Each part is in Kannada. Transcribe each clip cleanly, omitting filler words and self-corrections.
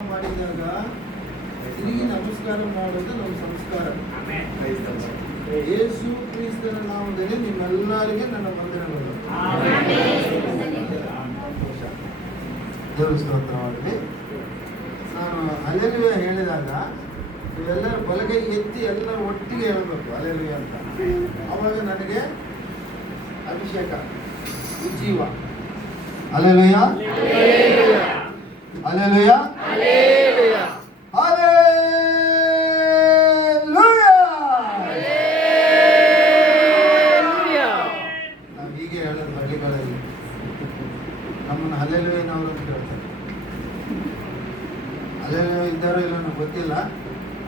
ಮಾಡಿದಾಗ ತಿರುಗಿ ನಮಸ್ಕಾರ ಮಾಡೋದು ನಮ್ಮ ಸಂಸ್ಕಾರ. ಯೇಸು ಕ್ರಿಸ್ತನ ನಾಮದಲ್ಲಿ ನಿಮ್ಮೆಲ್ಲರಿಗೆ ನನ್ನ ವಂದನೆಗಳು. ದೇವರ ಸ್ತೋತ್ರವಾಗಲಿ. ನಾನು ಹಲ್ಲೆಲೂಯಾ ಹೇಳಿದಾಗ ನೀವೆಲ್ಲರ ಬಲಗೈ ಎತ್ತಿ ಎಲ್ಲರೂ ಒಟ್ಟಿಗೆ ಹೇಳಬೇಕು ಹಲ್ಲೆಲೂಯಾ ಅಂತ. ಆವಾಗ ನನಗೆ ಅಭಿಷೇಕ, ಉಜ್ಜೀವ. Hallelujah, hallelujah, hallelujah. ನಾವು ಹೀಗೆ ಹೇಳೋದು ಹಳ್ಳಿಗಳಲ್ಲಿ. ನಮ್ಮನ್ನು ಹಲ್ಲೆಲೂಯನವರು ಅಂತ ಹೇಳ್ತಾರೆ. ಹಲ್ಲೆಲೂಯಾ ಇದ್ದಾರೋ ಇಲ್ಲ ನನಗೆ ಗೊತ್ತಿಲ್ಲ.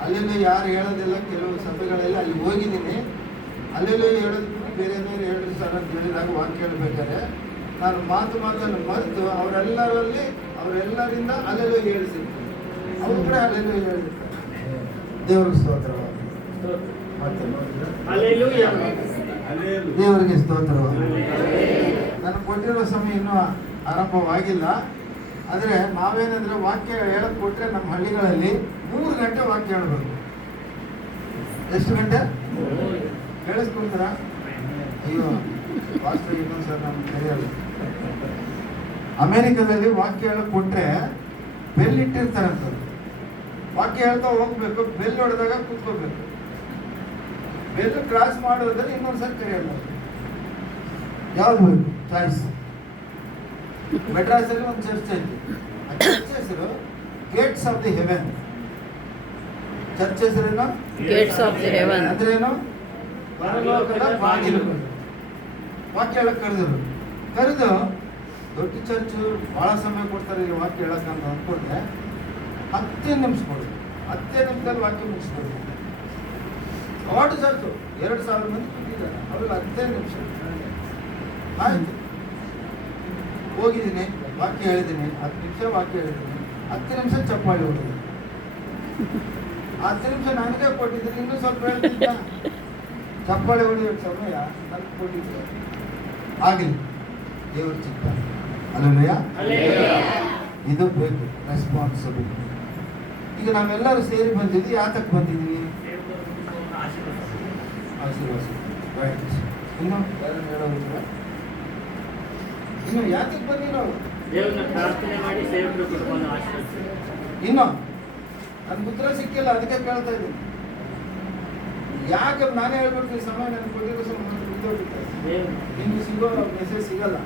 ಹಲ್ಲೆಲೂಯಾ ಯಾರು ಹೇಳೋದಿಲ್ಲ. ಕೆಲವು ಸಭೆಗಳಲ್ಲಿ ಅಲ್ಲಿ ಹೋಗಿದ್ದೀನಿ. ಹಲ್ಲೆಲೂಯಾ ಹೇಳೋದಕ್ಕೆ ಬೇರೆ ಹೇಳ್ರಿ ಸರ್ ಅಂತ ಹೇಳಿದಾಗ ವಾಕ್ಯ ಹೇಳ್ಬೇಕಾದ್ರೆ ನಾನು ಮಾತನ್ನು ಮರೆತು ಅವರೆಲ್ಲರಿಂದ ಹಲ್ಲೆಲೂಯಾ ಹೇಳಿಸಿರ್ತೀನಿ. ಅವ್ರ ಕಡೆ ಹಲ್ಲೆಲೂಯಾ ಹೇಳಿರ್ತಾರೆ. ದೇವರಿಗೆ ಸ್ತೋತ್ರವಾಗಲಿ. ಮತ್ತೆ ದೇವರಿಗೆ ಸ್ತೋತ್ರವಾಗಲಿ. ನನಗೆ ಕೊಟ್ಟಿರೋ ಸಮಯ ಇನ್ನೂ ಆರಂಭವಾಗಿಲ್ಲ. ಆದರೆ ನಾವೇನಂದ್ರೆ ವಾಕ್ಯ ಹೇಳಕ್ ಕೊಟ್ಟರೆ ನಮ್ಮ ಹಳ್ಳಿಗಳಲ್ಲಿ 3 ಗಂಟೆ ವಾಕ್ಯ ಹೇಳಬೇಕು. ಎಷ್ಟು ಗಂಟೆ ಕೇಳಿಸ್ಕೊಳ್ತಾರ? ಅಯ್ಯೋ ವಾಸ್ತವ ಇನ್ನೊಂದು ಸರ್ ನಮ್ಗೆ ಕರೆಯಲ್ಲ. ಅಮೇರಿಕಾದಲ್ಲಿ ವಾಕ್ಯ ಹೇಳಕ್ ಕೊಟ್ರೆ ಬೆಲ್ ಇಟ್ಟಿರ್ತಾರಂತ. ವಾಕ್ಯ ಹೇಳ್ತಾ ಹೋಗ್ಬೇಕು. ಬೆಲ್ ಹೊಡೆದಾಗ ಕೂತ್ಕೋಬೇಕು. ಬೆಲ್ ಕ್ರಾಸ್ ಮಾಡೋದ್ರೆ ಇನ್ನೊಂದ್ಸರಿ ಕರೆಯಲ್ಲ. ಯಾವ್ದು ಬೇಕು ಚಾಯ್ಸ್. ಮೆಡ್ರಾಸಲ್ಲಿ ಒಂದು ಚರ್ಚ್ ಐತಿ. ಆ ಚರ್ಚ್ ಹೆಸರು gates of the heaven. Church ಹೆಸರೇನು? Gates of the heaven. ಅಂದ್ರೇನು? ಪರಲೋಕದ ಬಾಗಿಲುಗಳು. ವಾಕ್ಯ ಹೇಳಕ್ ಕರೆದು ದೊಡ್ಡ ಚರ್ಚು ಬಹಳ ಸಮಯ ಕೊಡ್ತಾರೆ ಇಲ್ಲಿ ವಾಕ್ಯ ಹೇಳಕ್ಕಂತ ಅಂದ್ಕೊಂಡೆ 10 ನಿಮಿಷ ಕೊಡೋದು. 10 ನಿಮಿಷದಲ್ಲಿ ವಾಕ್ಯ ಮುಗಿಸ್ಬೋದು. ದೊಡ್ಡ ಚರ್ಚು 2000 ಮಂದಿ ಕೂತಿದ್ದಾರೆ. ಅವ್ರಿಗೆ 10 ನಿಮಿಷ ಆಯ್ತು. ಹೋಗಿದ್ದೀನಿ, ವಾಕ್ಯ ಹೇಳಿದ್ದೀನಿ. 10 ನಿಮಿಷ ವಾಕ್ಯ ಹೇಳಿದ್ದೀನಿ. 10 ನಿಮಿಷ ಚಪ್ಪಾಳಿ ಹೊಡೆದು 10 ನಿಮಿಷ ನನಗೆ ಕೊಟ್ಟಿದ್ದೀನಿ. ಇನ್ನೂ ಸ್ವಲ್ಪ ಹೇಳ್ತಿದ್ದ. ಚಪ್ಪಾಳಿ ಹೊಡೆಯೋ ಸಮಯ ನನಗೆ ಕೊಟ್ಟಿದ್ದೆ. ಆಗಲಿ, ದೇವ್ರ ಚಿತ್ತ. ಹಲ್ಲೆಲೂಯಾ. ಇದು ಬೇಕು ರೆಸ್ಪಾನ್ಸಿಬಿಲಿಟಿ. ಈಗ ನಾವೆಲ್ಲರೂ ಸೇರಿ ಬಂದಿದ್ವಿ. ಯಾತಕ್ಕೆ ಬಂದಿದ್ವಿ? ಆಶೀರ್ವಾದ. ರೈಟ್. ಇನ್ನು ಯಾರು ಹೇಳೋದಿಲ್ಲ. ಇನ್ನು ಯಾತಕ್ಕೆ ಬಂದಿ ನಾವು? ದೇವರನ್ನ ಪ್ರಾರ್ಥನೆ ಮಾಡಿ ಸೇವಕರು ಕುಟುಂಬವನ್ನು ಆಶೀರ್ವದಿಸಿ. ಇನ್ನು ನನ್ಗೆ ಉತ್ತರ ಸಿಕ್ಕಿಲ್ಲ, ಅದಕ್ಕೆ ಕೇಳ್ತಾ ಇದ್ದೀನಿ. ಯಾಕೆ ನಾನೇ ಹೇಳ್ಬಿಡ್ತೀನಿ. ಸಮಯ ನನಗೆ ಕೊಟ್ಟಿರೋ ಸಮಯ ನಿಮ್ಗೆ ಸಿಗೋ ಮೆಸೇಜ್ ಸಿಗಲ್ಲ.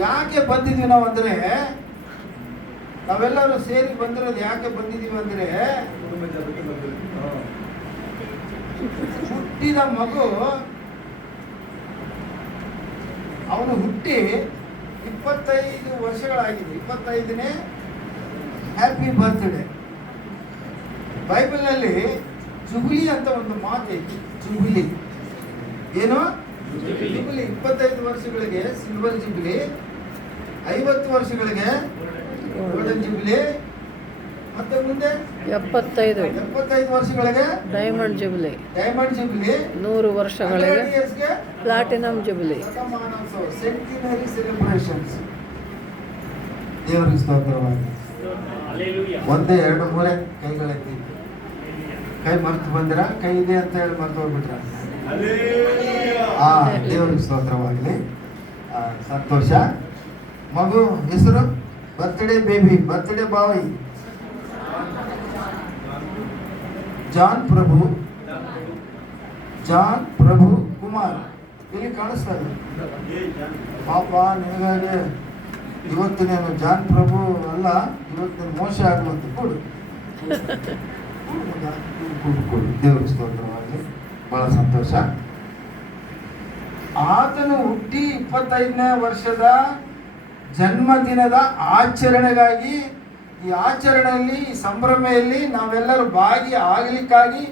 ಯಾಕೆ ಬಂದಿದ್ವಿ ನಾವು ಅಂದ್ರೆ, ನಾವೆಲ್ಲರೂ ಸೇರಿ ಬಂದಿರೋದು ಯಾಕೆ ಬಂದಿದೀವಿ ಅಂದ್ರೆ, ಹುಟ್ಟಿದ ಮಗು ಅವನು ಹುಟ್ಟಿ 25 ವರ್ಷಗಳಾಗಿದೆ. 25ನೇ ಹ್ಯಾಪಿ ಬರ್ತ್ಡೇ. ಬೈಬಲ್ನಲ್ಲಿ ಜುಬಿಲಿ ಅಂತ ಒಂದು ಮಾತೈತಿ. ಜುಬಿಲಿ ಏನು? ಜುಬಿಲಿ. 25 ವರ್ಷಗಳಿಗೆ ಸಿಲ್ವರ್ ಜುಬಿಲಿ, 50 ವರ್ಷಗಳಿಗೆ ಗೋಲ್ಡನ್ ಜುಬಿಲಿ, ಮತ್ತೆ ಮುಂದೆ 75 ವರ್ಷಗಳಿಗೆ ಡೈಮಂಡ್ ಜುಬಿಲಿ, 100 ವರ್ಷಗಳಿಗೆ ಪ್ಲಾಟಿನಂ ಜುಬಿಲಿ. Centenary celebrations. ದೇವರಿಗೆ ಸ್ತೋತ್ರವಾಗಲಿ. ಒಂದೇ 2 3 ಕೈಗಳೆತ್ತಿ. ಕೈ ಮರ್ತು ಬಂದಿರ? ಕೈ ಇದೆ ಅಂತ ಹೇಳಿ ಮರ್ತು ಹೋಗ್ಬಿಟ್ರ? ದೇವರಿಗೆ ಸ್ತೋತ್ರವಾಗಲಿ. ಸಂತೋಷ. ಮಗು ಹೆಸರು ಬರ್ತ್ಡೇ ಬೇಬಿ, ಬರ್ತ್ಡೇ ಬಾಯ್ ಜಾನ್ ಪ್ರಭು ಕುಮಾರ್. ಇಲ್ಲಿ ಕಾಣಿಸ್ತಾ ಇದೆ ಪಾಪ. ನಿನಗಾಗಿ ಇವತ್ತು ನೀನು ಜಾನ್ ಪ್ರಭು ಅಲ್ಲ, ಇವತ್ತು ಮೋಸ ಆಗುವಂತ ಕೊಡು. ದೇವರ ಸ್ತೋತ್ರವಾಗಲಿ. ಬಹಳ ಸಂತೋಷ. ಆತನು ಹುಟ್ಟಿ 25ನೇ ವರ್ಷದ ಜನ್ಮದಿನದ ಆಚರಣೆಗಾಗಿ, ಈ ಆಚರಣೆಯಲ್ಲಿ, ಈ ಸಂಭ್ರಮೆಯಲ್ಲಿ ನಾವೆಲ್ಲರೂ ಭಾಗಿ ಆಗಲಿಕ್ಕಾಗಿ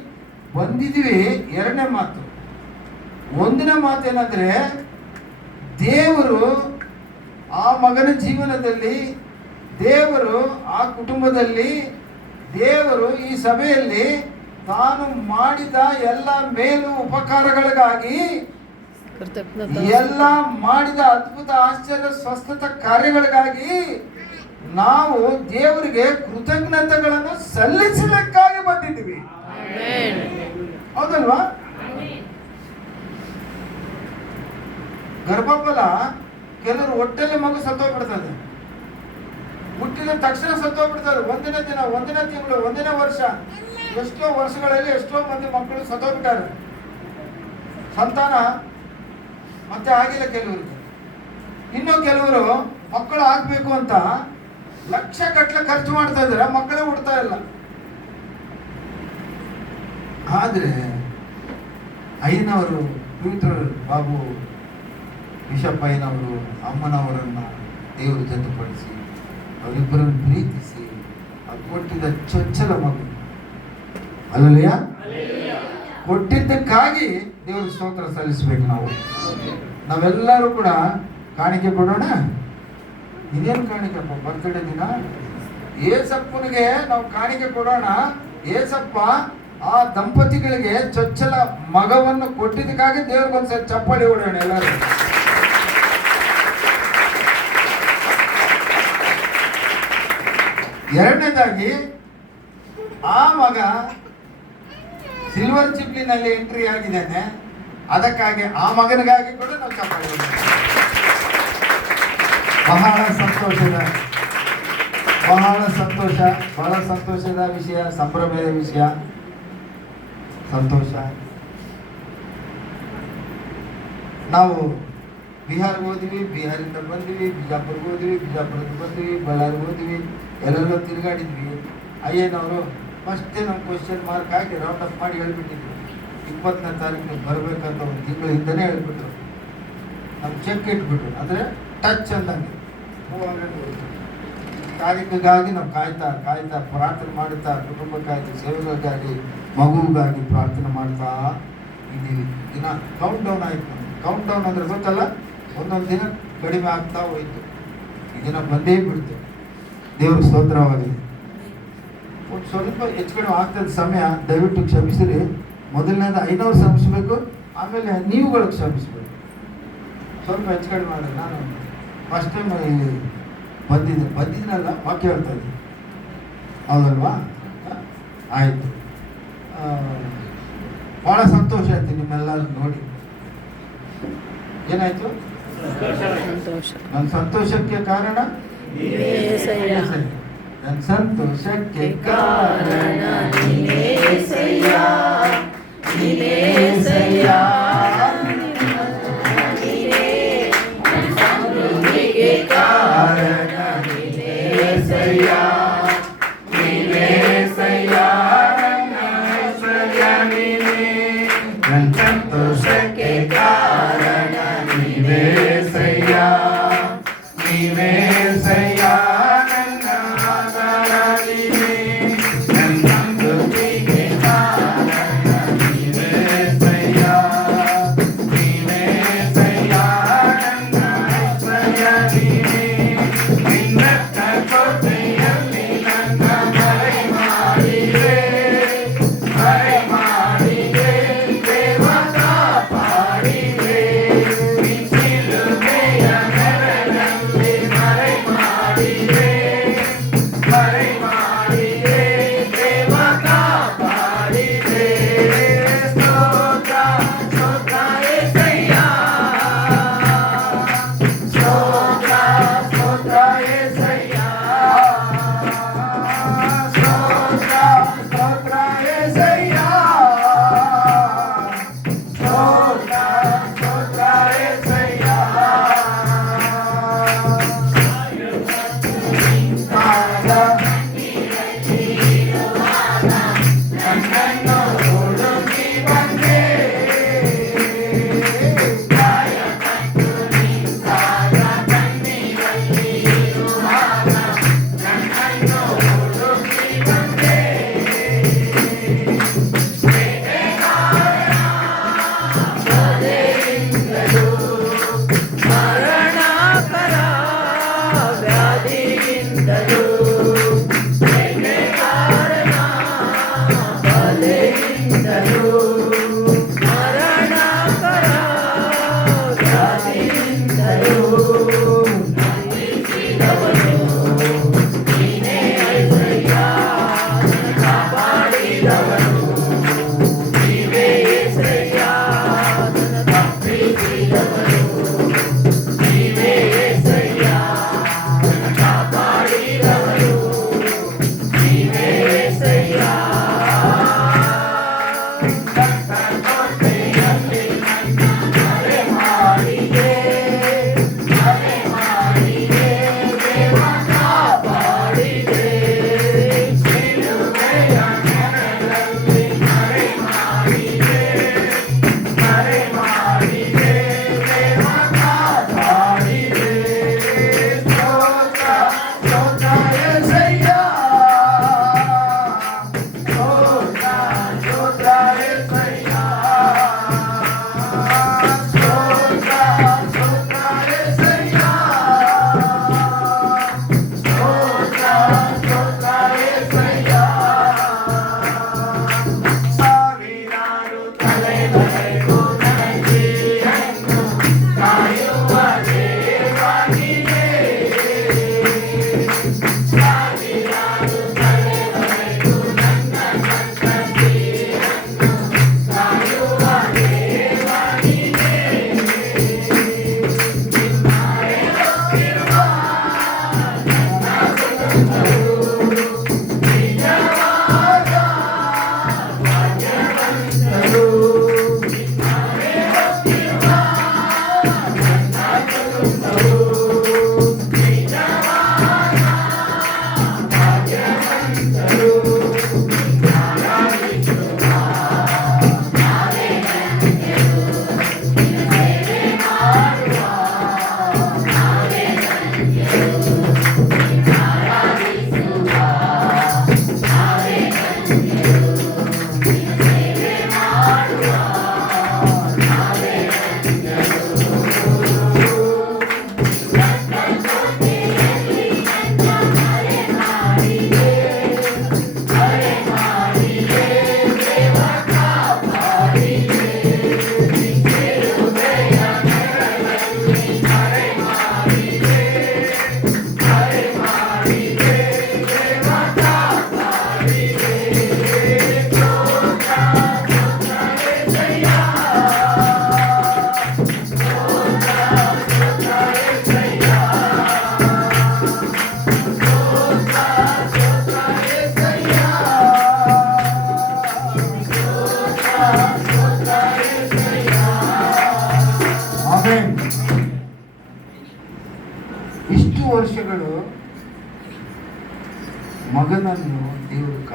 ಬಂದಿದ್ದೀವಿ. 2ನೇ ಮಾತು. 1ನೇ ಮಾತು ಏನಂದ್ರೆ, ದೇವರು ಆ ಮಗನ ಜೀವನದಲ್ಲಿ, ದೇವರು ಆ ಕುಟುಂಬದಲ್ಲಿ, ದೇವರು ಈ ಸಭೆಯಲ್ಲಿ ತಾನು ಮಾಡಿದ ಎಲ್ಲ ಮೇಲು ಉಪಕಾರಗಳಿಗಾಗಿ, ಎಲ್ಲ ಮಾಡಿದ ಅದ್ಭುತ ಆಶ್ಚರ್ಯ ಸ್ವಸ್ಥತ ಕಾರ್ಯಗಳಿಗಾಗಿ ನಾವು ದೇವರಿಗೆ ಕೃತಜ್ಞತೆಗಳನ್ನು ಸಲ್ಲಿಸಲಿಕ್ಕಾಗಿ ಬಂದಿದ್ದೀವಿ. ಹೌದಲ್ವಾ? ಗರ್ಭಫಲ ಕೆಲವರು ಹೊಟ್ಟೆಲೆ ಮಗು ಸತ್ತೋಗ್ಬಿಡ್ತದೆ, ಹುಟ್ಟಿದ ತಕ್ಷಣ ಸತ್ತೋಗ್ಬಿಡ್ತಾರೆ. ಒಂದನೇ ದಿನ, ಒಂದನೇ ತಿಂಗಳು, ಒಂದನೇ ವರ್ಷ, ಎಷ್ಟೋ ವರ್ಷಗಳಲ್ಲಿ ಎಷ್ಟೋ ಮಂದಿ ಮಕ್ಕಳು ಸತ್ತೋಗ್ಬಿಟ್ಟಾರೆ. ಸಂತಾನ ಮತ್ತೆ ಆಗಿಲ್ಲ ಕೆಲವರಿಗೆ. ಇನ್ನು ಕೆಲವರು ಮಕ್ಕಳು ಆಗ್ಬೇಕು ಅಂತ ಲಕ್ಷ ಗಟ್ಟಲೆ ಖರ್ಚು ಮಾಡ್ತಾ ಇದ್ದಾರೆ, ಮಕ್ಕಳೇ ಹುಡ್ತಾ ಇಲ್ಲ. ಆದ್ರೆ ಐನವರು ಪೀಟರ್ ಬಾಬು ಬಿಷಪ್ ಐನವರು ಅಮ್ಮನವರನ್ನ ದೇವರು ಜೊತೆಪಡಿಸಿ ಅವರಿಬ್ಬರನ್ನು ಪ್ರೀತಿಸಿ ಅದು ಕೊಟ್ಟಿದ್ದ ಚೊಚ್ಚಲ ಮಗು ಅಲ್ಲಯ್ಯ ಕೊಟ್ಟಿದ್ದಕ್ಕಾಗಿ ದೇವರು ಸ್ತೋತ್ರ ಸಲ್ಲಿಸಬೇಕು. ನಾವೆಲ್ಲರೂ ಕೂಡ ಕಾಣಿಕೆ ಕೊಡೋಣ. ಇದೇನು ಕಾಣಿಕೆಪ್ಪ? ಬರ್ತ್ಡೇ ದಿನ ಏಸಪ್ಪನಿಗೆ ನಾವು ಕಾಣಿಕೆ ಕೊಡೋಣ. ಏಸಪ್ಪ ಆ ದಂಪತಿಗಳಿಗೆ ಚೊಚ್ಚಲ ಮಗವನ್ನು ಕೊಟ್ಟಿದ್ದಕ್ಕಾಗಿ ದೇವ್ರಿಗೊಂದ್ಸರಿ ಚಪ್ಪಾಳಿ ಹೊಡೆಯೋಣ ಎಲ್ಲರೂ. ಎರಡನೇದಾಗಿ ಆ ಮಗ ಸಿಲ್ವರ್ ಚಿಪ್ಲಿನಲ್ಲಿ ಎಂಟ್ರಿ ಆಗಿದ್ದಾನೆ, ಅದಕ್ಕಾಗಿ ಆ ಮಗನಿಗಾಗಿ ಕೂಡ ನಾವು ಚಪ್ಪಾಳಿ ಹೊಡೆಯೋಣ. ಬಹಳ ಸಂತೋಷದ ವಿಷಯ, ಸಂಭ್ರಮದ ವಿಷಯ, ಸಂತೋಷ. ನಾವು ಬಿಹಾರ್ಗೆ ಹೋದ್ವಿ, ಬಿಹಾರಿಂದ ಬಂದ್ವಿ, ಬಿಜಾಪುರ್ಗೆ ಹೋದ್ವಿ, ಬಿಜಾಪುರಕ್ಕೆ ಬಂದ್ವಿ, ಬಳ್ಳಾರಿಗೆ ಹೋದ್ವಿ, ಎಲ್ಲೆಲ್ಲೋ ತಿರುಗಾಡಿದ್ವಿ. ಅಯ್ಯನವರು ಫಸ್ಟೇ ನಮ್ಮ ಕ್ವಶನ್ ಮಾರ್ಕ್ ಹಾಕಿ ರೌಂಡ್ ಅಪ್ ಮಾಡಿ ಹೇಳ್ಬಿಟ್ಟಿದ್ರು, 20ನೇ ತಾರೀಕು ಬರಬೇಕಂತ ಒಂದು ತಿಂಗಳು ಹಿಂದನೇ ಹೇಳ್ಬಿಟ್ರು. ನಮ್ಮ ಚೆಕ್ ಇಟ್ಬಿಟ್ರು, ಅಂದರೆ ಟಚ್ ಅಂದಂಗೆ ತಾರೀಕಿಗಾಗಿ ನಾವು ಕಾಯ್ತಾ ಪ್ರಾರ್ಥನೆ ಮಾಡುತ್ತಾ, ಕುಟುಂಬಕ್ಕಾಗಿ, ಸೇವೆಗಳಿಗಾಗಿ, ಮಗುವಿಗಾಗಿ ಪ್ರಾರ್ಥನೆ ಮಾಡ್ತಾ ಇದ್ದೀವಿ. ದಿನ ಕೌಂಟ್ ಡೌನ್ ಆಯ್ತು. ಕೌಂಟ್ ಡೌನ್ ಅಂದ್ರೆ ಗೊತ್ತಲ್ಲ, ಒಂದೊಂದು ದಿನ ಕಡಿಮೆ ಆಗ್ತಾ ಹೋಯ್ತು. ಈ ದಿನ ಬಂದೇ ಬಿಡ್ತು. ದೇವರು ಸ್ತೋತ್ರವಾಗಿದೆ. ಒಂದು ಸ್ವಲ್ಪ ಹೆಚ್ಚು ಕಡಿಮೆ ಆಗ್ತದೆ ಸಮಯ, ದಯವಿಟ್ಟು ಕ್ಷಮಿಸಿರಿ. ಮೊದಲನೇದು 500 ಕ್ಷಮಿಸಬೇಕು, ಆಮೇಲೆ ನೀವುಗಳು ಕ್ಷಮಿಸಬೇಕು. ಸ್ವಲ್ಪ ಹೆಚ್ಚು ಕಡಿಮೆ ಮಾಡಿ. ನಾನು ಫಸ್ಟ್ ಟೈಮ್ ಇಲ್ಲಿ ಬಂದಿದ್ದೀನಲ್ಲ, ವಾಕ್ಯ ಹೇಳ್ತಾ ಇದ್ದೀನಿ, ಹೌದಲ್ವಾ? ಆಯಿತು. ಭಾಳ ಸಂತೋಷ ಆಯ್ತು ನಿಮ್ಮೆಲ್ಲರೂ ನೋಡಿ. ಏನಾಯ್ತು? ನನ್ನ ಸಂತೋಷಕ್ಕೆ ಕಾರಣ ನನ್ನ ಸಂತೋಷಕ್ಕೆ ಕಾರಣ ನೀನೇಸಯ್ಯ, ನೀನೇಸಯ್ಯ, ಕಾರಣ ನೀನೇಸಯ್ಯ, ನೀನೇಸಯ್ಯ, ನನ್ನ ಸಂತೋಷಕ್ಕೆ ಕಾರಣ ನೀನೇಸಯ್ಯ, ನೀನೇಸಯ್ಯ, ನನ್ನ ಆಧಾರ ನೀನೇ, ನನ್ನ ಸಂತೋಷಕ್ಕೆ ಕಾರಣ ನೀನೇಸಯ್ಯ.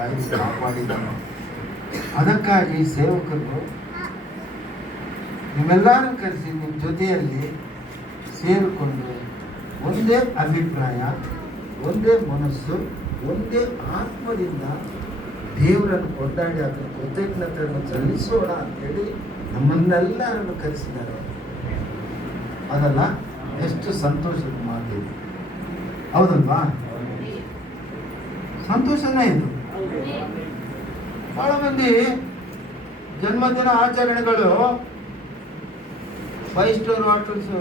ಕಾಯಿಸಿ ಕಾಪಾಡಿದನು. ಅದಕ್ಕಾಗಿ ಸೇವಕರು ನಿಮ್ಮೆಲ್ಲರೂ ಕರೆಸಿ ನಿಮ್ಮ ಜೊತೆಯಲ್ಲಿ ಸೇರಿಕೊಂಡು ಒಂದೇ ಅಭಿಪ್ರಾಯ, ಒಂದೇ ಮನಸ್ಸು, ಒಂದೇ ಆತ್ಮದಿಂದ ದೇವರನ್ನು ಕೊಂಡಾಡಿ ಅದರ ಕೃತಜ್ಞತೆಯನ್ನು ಸಲ್ಲಿಸೋಣ ಅಂತೇಳಿ ನಮ್ಮನ್ನೆಲ್ಲರನ್ನು ಕರೆಸಿದ್ದಾರೆ. ಅದಲ್ಲ, ಎಷ್ಟು ಸಂತೋಷದ ಮಾತಿದೆ, ಹೌದಲ್ವಾ? ಸಂತೋಷನೇ ಇದು. ಬಹಳ ಮಂದಿ ಜನ್ಮದಿನ ಆಚರಣೆಗಳು 5 ಸ್ಟಾರ್ ಹೋಟೆಲ್ಸು,